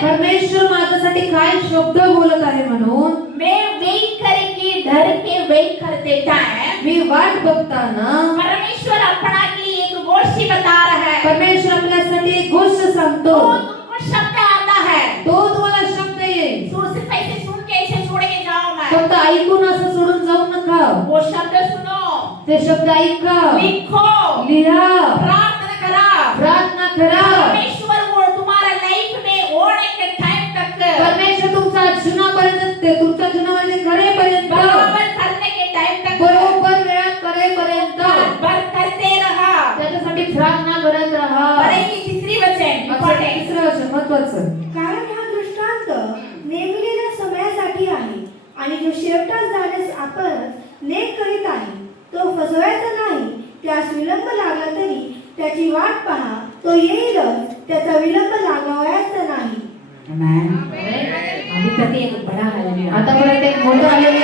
परमेश्वर माझ्यासाठी काय शब्द बोलत आहे म्हणून मैं वेट करेंगे, डर के वेट करते टाइम मी वाट बघताना परमेश्वर अपना की एक गोष्ट बता रहा है। परमेश्वर आपल्यासाठी एक गोष्ट सांगतो. तो तुमको शब्द आता है तो तुम्हाला शब्द येईल. सिर्फ ऐसे सुन के ऐसे छोड़ के जाओ मैं। फक्त ऐकून असं सोडून जाऊ नका. वो शब्द सुनो, ते शब्द ऐका, लिखो, लिहा, प्रार्थना करा। प्रार्थना करा. परमेश्वर वो तुम्हारा लाइफ में होने के टाइम तक परमेश्वर तुमच्या जीवनापर्यंत ते तुमच्या जीवनामध्ये करेपर्यंत बराबर करने के टाइम तक बरोबर वेळात करेपर्यंत बर करते रहा। त्याच्यासाठी प्रार्थना करत राहा. पढ़ेंगे 3 वचन इम्पोर्टेंट। तिसरं वचन महत्वाचं. कारण हा दृष्टांत नेमलेल्या समयासाठी आहे आणि जो शेवटास जाण्यास आपणच नेक करीत आहे तो फसवायचा नाही. त्यास विलंब लागला तरी त्याची वाट पहा, तो येईलच, त्याचा विलंब लागावयाचा नाही. अभी तक एक बड़ा हालेलुया. आतापर्यंत एक मोठं आलेली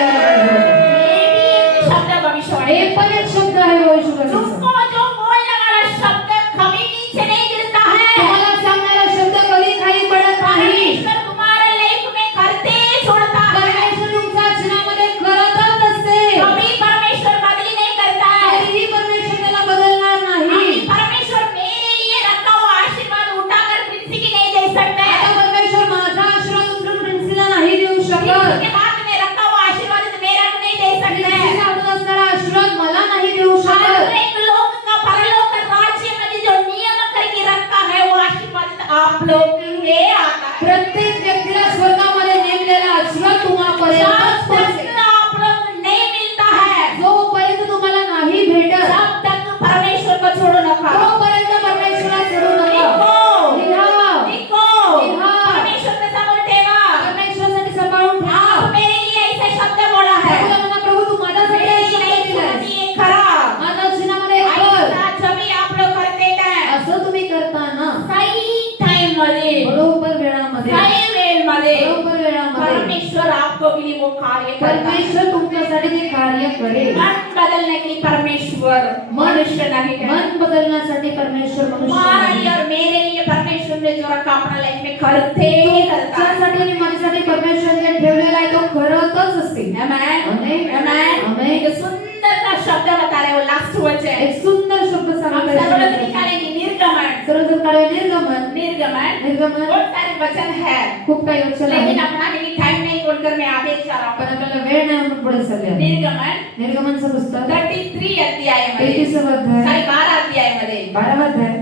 शब्द भविष्यवाणी. हे पण एक शब्द आहे भविष्यवाणीचा. तुमको जो बोलने वाला शब्द कभी नीचे नहीं गिरता है. तुम्हाला सांगणारा शब्द कधी खाली पडत नाही. परमेश्वर तुम्हारे लाइफ में करते छोड़ता है. परमेश्वर तुमच्या जीवनामध्ये करतच असते. कभी परमेश्वर बदली नहीं करता है. कधीही परमेश्वर त्याला बदलणार नाही. अभी परमेश्वर मेरे लिए रखा हुआ आशीर्वाद उठाकर प्रिंसी की नहीं दे सकता आता है. परमेश्वर माझा आशीर्वाद उचलून प्रिन्सीला नाही देऊ शकत. प्रिंसी के हाथ में रखा हुआ आशीर्वाद मेरा को नहीं दे सकता है. प्रिन्सीच्या हातात असणारा आशीर्वाद मला नाही देऊ शकत. हर एक लोग का परलोक का राज्य में जो नियम करके रखा है वो आशीर्वाद आप लोग के लिए आता है. प्रत्येक व्यक्तीला स्वर्गामध्ये नेमलेला आशीर्वाद तुम्हापर्यंतच जब पोहोचेल. तक आप लोग नहीं मिलता है, जोपर्यंत तुम्हाला नाही भेटत तब तक परमेश्वर को छोड़ो नका. तोपर्यंत परमेश्वराला सोडू नका. निको, निघा. निको, निघा. परमेश्वर के समोर ठेवा. परमेश्वरासाठी सांभाळून ठेवा. आप मेरे लिए ऐसा शब्द बोला है. तुला म्हणा, प्रभू तू माझ्यासाठी मेरे एक शब्द लिए दिलास. एक खरा. माझ्या जीवनामध्ये एक कर. ऐसा जब आप लोग करते हैं, असं तुम्ही करताना सही टाइम मध्ये, बरोबर वेळामध्ये सही वेळ मध्ये बरोबर वेळामध्ये परमेश्वर आपको भी वो कार्य करता है. परमेश्वर तुमच्यासाठी ते कार्य करेल. मन बदलने के लिए परमेश्वर मनुष्य नहीं है. मन बदलण्यासाठी परमेश्वर मनुष्य तुम्हारे नाही. लिए और मेरे लिए परमेश्वर ने जो रखा अपना लाइफ में करते ही करता है. तुमच्यासाठी आणि माझ्यासाठी परमेश्वर जे ठेवलेला आहे तो करतच असते. Amen. Amen. Amen. Amen. एक सुंदर का शब्द बता रहे हो लास्ट वचन. एक सुंदर शब्द हम सांगितला सर्वत्र आहे. निकालेंगे निर्गमन. सर्वजण काढूया निर्गमन. निर्गमन निर्गमन बहुत सारे वचन है, खूप काही वचन लेकिन आहे. अपना भी टाइम नहीं बोलकर मैं आगे चल रहा पण हूँ. आपल्याला वेळ नाही म्हणून पुढे चालले आहे. निर्गमन निर्गमनचं पुस्तक 33 अध्यायामध्ये 33 अध्याय 12 अध्यायामध्ये 12 अध्याय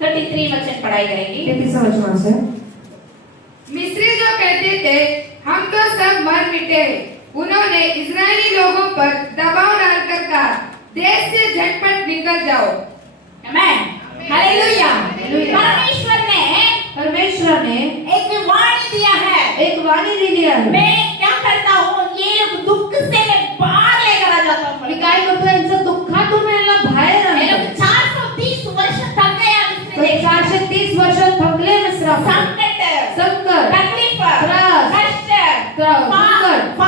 33 वचन पढ़ाई करेंगी. 33 वचन आहे. मिस्री जो कहते थे हम तो सब मर मिटे हैं, उन्होंने इजरायली लोगों पर दबाव डालकर कहा देश से झटपट निकल जाओ. Amen. हालेलुया. हालेलुया. परमेश्वराने एक वाणी दिया है. एक वाणी दिली आहे. मैं क्या करता हूँ, ये लोग दुख से मैं बाहर लेकर आ जाता हूँ. मी काय करतो, यांच्या दुःखातून यांना बाहेर ये आणतो. लोग 430 वर्ष थक गए अब इसमें तो देखा. 430 वर्ष थकले मिस्रामध्ये. संकट, संकट, तकलीफ, त्रास, कष्ट, त्रास, फार संकट.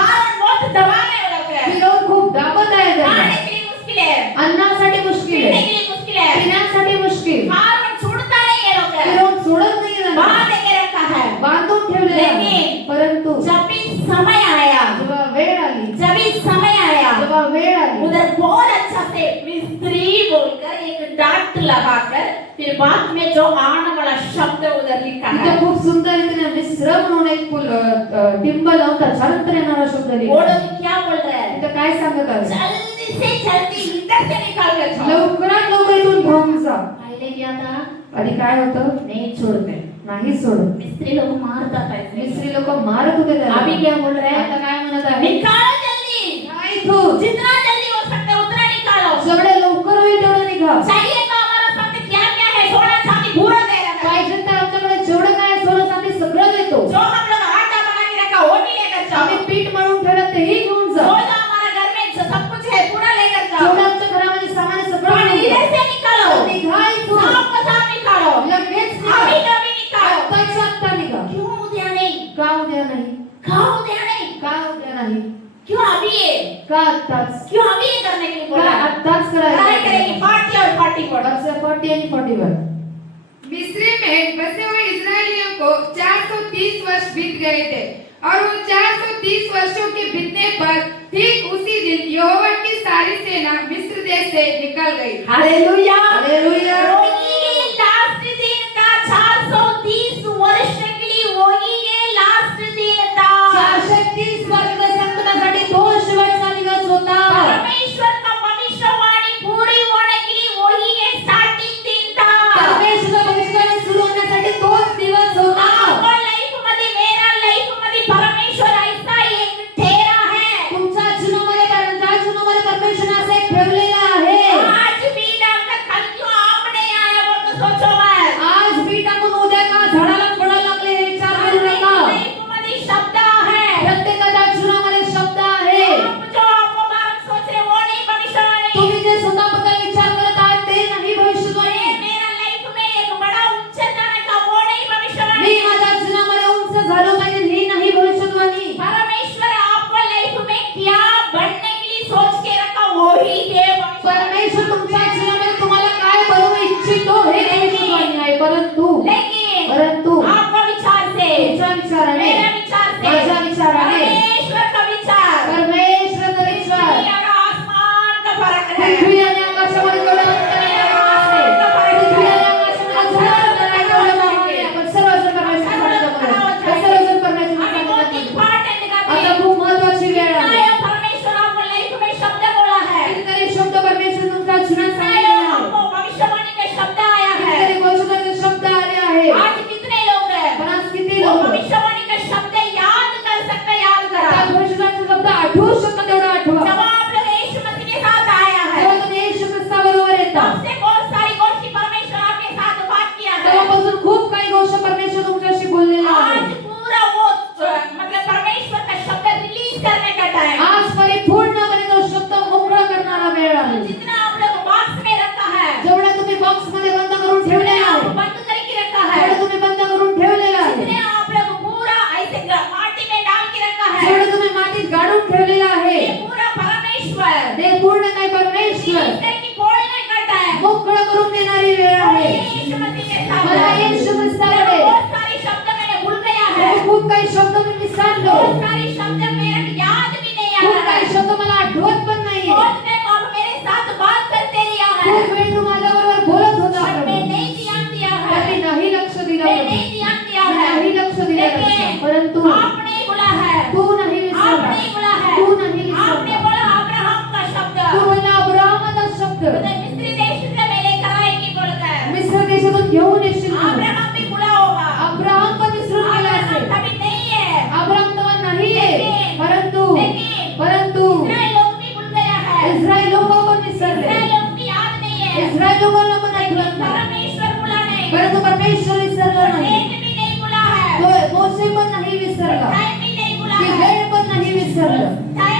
बहुत दबाने वाला है. विरोध खूप दाबत आहे त्यांना. खाने के लिए मुश्किल है, अन्नासाठी मुश्किल पीने आहे, के लिए मुश्किल है. पिण्यासाठी मुश्किल. फार छूटता नहीं है लोग. विरोध सोडत नाही त्यांना. बांध के रखा है. बांधून ठेवले आहे. लेकिन परंतु जब भी समय आया, जेव्हा वेळ आली, जब भी समय आया, जेव्हा वेळ आली, उधर बहुत अच्छा से मिस्त्री बोलकर एक डांट लगाकर फिर बाद में जो आने वाला शब्द उधर लिखा तिथे है. खूप सुंदर रीतीने मिश्र म्हणून एक टिंब लावून त्याच्यानंतर येणारा शब्द वो लिहिला. लोग क्या बोल रहे हैं, तिथे काय सांगत आहे, जल्दी से जल्दी इधर से निकाल कर जाओ. लवकरात लवकर इथून धावून जा. पहले क्या था, आणि काय होतं, नहीं छोड़ते. नाही सोडत. मिस्त्री लोग मारता था ऐसे. मिस्री लोक मारत होते त्याला. अभी क्या बोल रहे हैं, आता काय म्हणत आहे, निकालो जल्दी, जा इथून. जितना जल्दी हो सकता है उतना निकालो. जेवढे लवकर होईल तेवढं निघा. चाहिए तो हमारा सामने क्या क्या है, सोना चांदी भूरा दे रहा है. पाहिजे तर आमच्याकडे जेवढं काय सोनं चांदी सगळं देतो. जो हम लोग आटा बना के रखा वो भी लेकर जाओ. आम्ही पीठ मळून ठेवलं तेही घेऊन जो जा. जो हमारा घर में जो सब कुछ है पूरा लेकर जाओ. जेवढं आमच्या घरामध्ये सामान आहे सगळं और घेऊन इधर जा. से निकालो, निघा इथून. साफ को साफ निकालो. लगेच अभी निघा. कभी निकालो. आत्ताच्या आत्ता निघा. क्यों उद्या नहीं, का उद्या नाही, क्यों उद्या नहीं, का उद्या नाही, क्यों अभी ये, का आत्ताच, क्यों अभी ये करने के लिए का बोला. आत्ताच पढ़ाई करायचं. करेंगे 40 और 41. वर्ष 40 आणि 41. मिस्री में बसे हुए इजरायलियों को 430 वर्ष बीत गए थे और उन 430 वर्षों के बीतने पर ठीक उसी दिन यहोवा की सारी सेना मिस्र देश से निकल गई. हालेलुया. हालेलुया. वही ये लास्ट दिन का 430 वर्ष के लिए वही ये लास्ट दिन था. 430 वर्ष संपण्यासाठी तो शेवटचा दिवस होता. परमेश्वर का भविष्यवाणी पूरी होने के लिए वही ये स्टार्टिंग दिन था. परमेश्वर भविष्यवाणी सुरू होण्यासाठी तोच दिवस होता. आपल्या लाईफ मध्ये, मेरा लाईफ मध्ये परमेश्वर ऐसा एक ठेरा है. तुमच्या जीवनामध्ये, तुमच्या जीवनामध्ये परमेश्वर असं एक ठेवलेला आहे. आज भी डालकर कल क्यों परंतु आपका विचार से, तुमच्या विचाराने, मेरा विचार से, माझ्या विचाराने, परमेश्वर का विचार, परमेश्वराचा विचार पृथ्वी और आसमान का फर्क है। पृथ्वी आणि आकाशामध्ये केवढं अंतर आहे. पृथ्वी आणि आकाशामध्ये जेवढं अंतर आहे तेवढं महान आहे. आपण सर्वजण परमेश्वराच्या समोर, आपण सर्वजण परमेश्वराच्या हमें बहुत समोर. इम्पोर्टेंट आता करते खूप महत्वाची वेळ आहे. हैं। परमेश्वर आपको लाइफ में शब्द बोला है, कितीतरी शब्द परमेश्वर तुमच्या जीवनात सांगितले आहे. आपको भविष्यवाणी के शब्द आया है। कितीतरी घोषणाचे शब्द आले आहेत. आज कितने लोग हैं पण आज किती वो लोक भविष्यवाणी के शब्द याद कर सकते, याद त्या करा। घोषणाचे शब्द आठवू शकतो तेवढं आठवा. जब आप लोग यीशु मसीह के साथ आया है, जेव्हा तुम्ही येशू ख्रिस्ताबरोबर येता तब से बहुत सारी गोष्टी परमेश्वर आपके साथ बात किया है। तेव्हापासून खूप काही गोष्ट परमेश्वर तुमच्याशी बोललेला आज आहे. पूरा वो मतलब परमेश्वर का शब्द रिलीज करने का टाइम। आज परिपूर्णपणे तो शब्द मोकळा करणारा वेळ आहे. जितना आप लोग बॉक्स में रखा है, जेवढा तुम्ही बॉक्स मध्ये बंद करून ठेवलेला आप आहे, बंद करके रखा है, जेवढा तुम्ही बंद करून ठेवलेला आहे, जितने आप लोग पूरा ऐसे माटी में डाल के रखा है, जेवढा तुम्ही मातीत गाडून ठेवलेला आहे, ये पूरा परमेश्वर ते पूर्ण काही परमेश्वर की बोलने का टाइम। मोकळं करून देणारी वेळ आहे. यीशु मसीह के साथ मला है। येशू ख्रिस्ताकडे बहुत सारे शब्द मैंने भूल गया है, खूप काही शब्द मी विसरलो, बहुत सारे शब्द मेरे याद भी नहीं आ खूप रहा काही है। शब्द मला आठवत पण नाहीये. बहुत टाइम आप मेरे साथ बात करते रहा है, खूप वेळ तू माझ्याबरोबर बोलत होता पर प्रभू. मैं नहीं ध्यान दिया पण है, मी नाही लक्ष दिलं मैं प्रभू. नहीं ध्यान दिया मी है। नाही लक्ष दिलं प्रभू. लेकिन परंतु आपने बोला है, तू नाही विसरला, आपने बोला है, तू नाही आपने विसरला. बोला अब्राहम का शब्द तू बोलला अब्राहमाचा शब्द उधर मिस्री देश से मैं लेकर आएगी बोलता है। मिस्र देशातून घेऊन येशील म्हणून. अब्राहम भी बुला होगा, अब्राहम पण विसरून गेला अब्राहम असेल. कभी नहीं है, अब्राहम तेव्हा नाहीये, परंतु इस्राएल लोग भी भूल गया है, इस्रायल लोक पण विसरले. इस्राएल लोग की याद नहीं है, इस्रायल लोकांना पण आठवत नाही. परमेश्वर बुला नहीं, परंतु परमेश्वर विसरला नाही. डेट भी नहीं बुला है, मोसे पण नाही विसरला, टाइम भी नहीं बुला ती है, वेळ पण नाही विसरलं. टाइम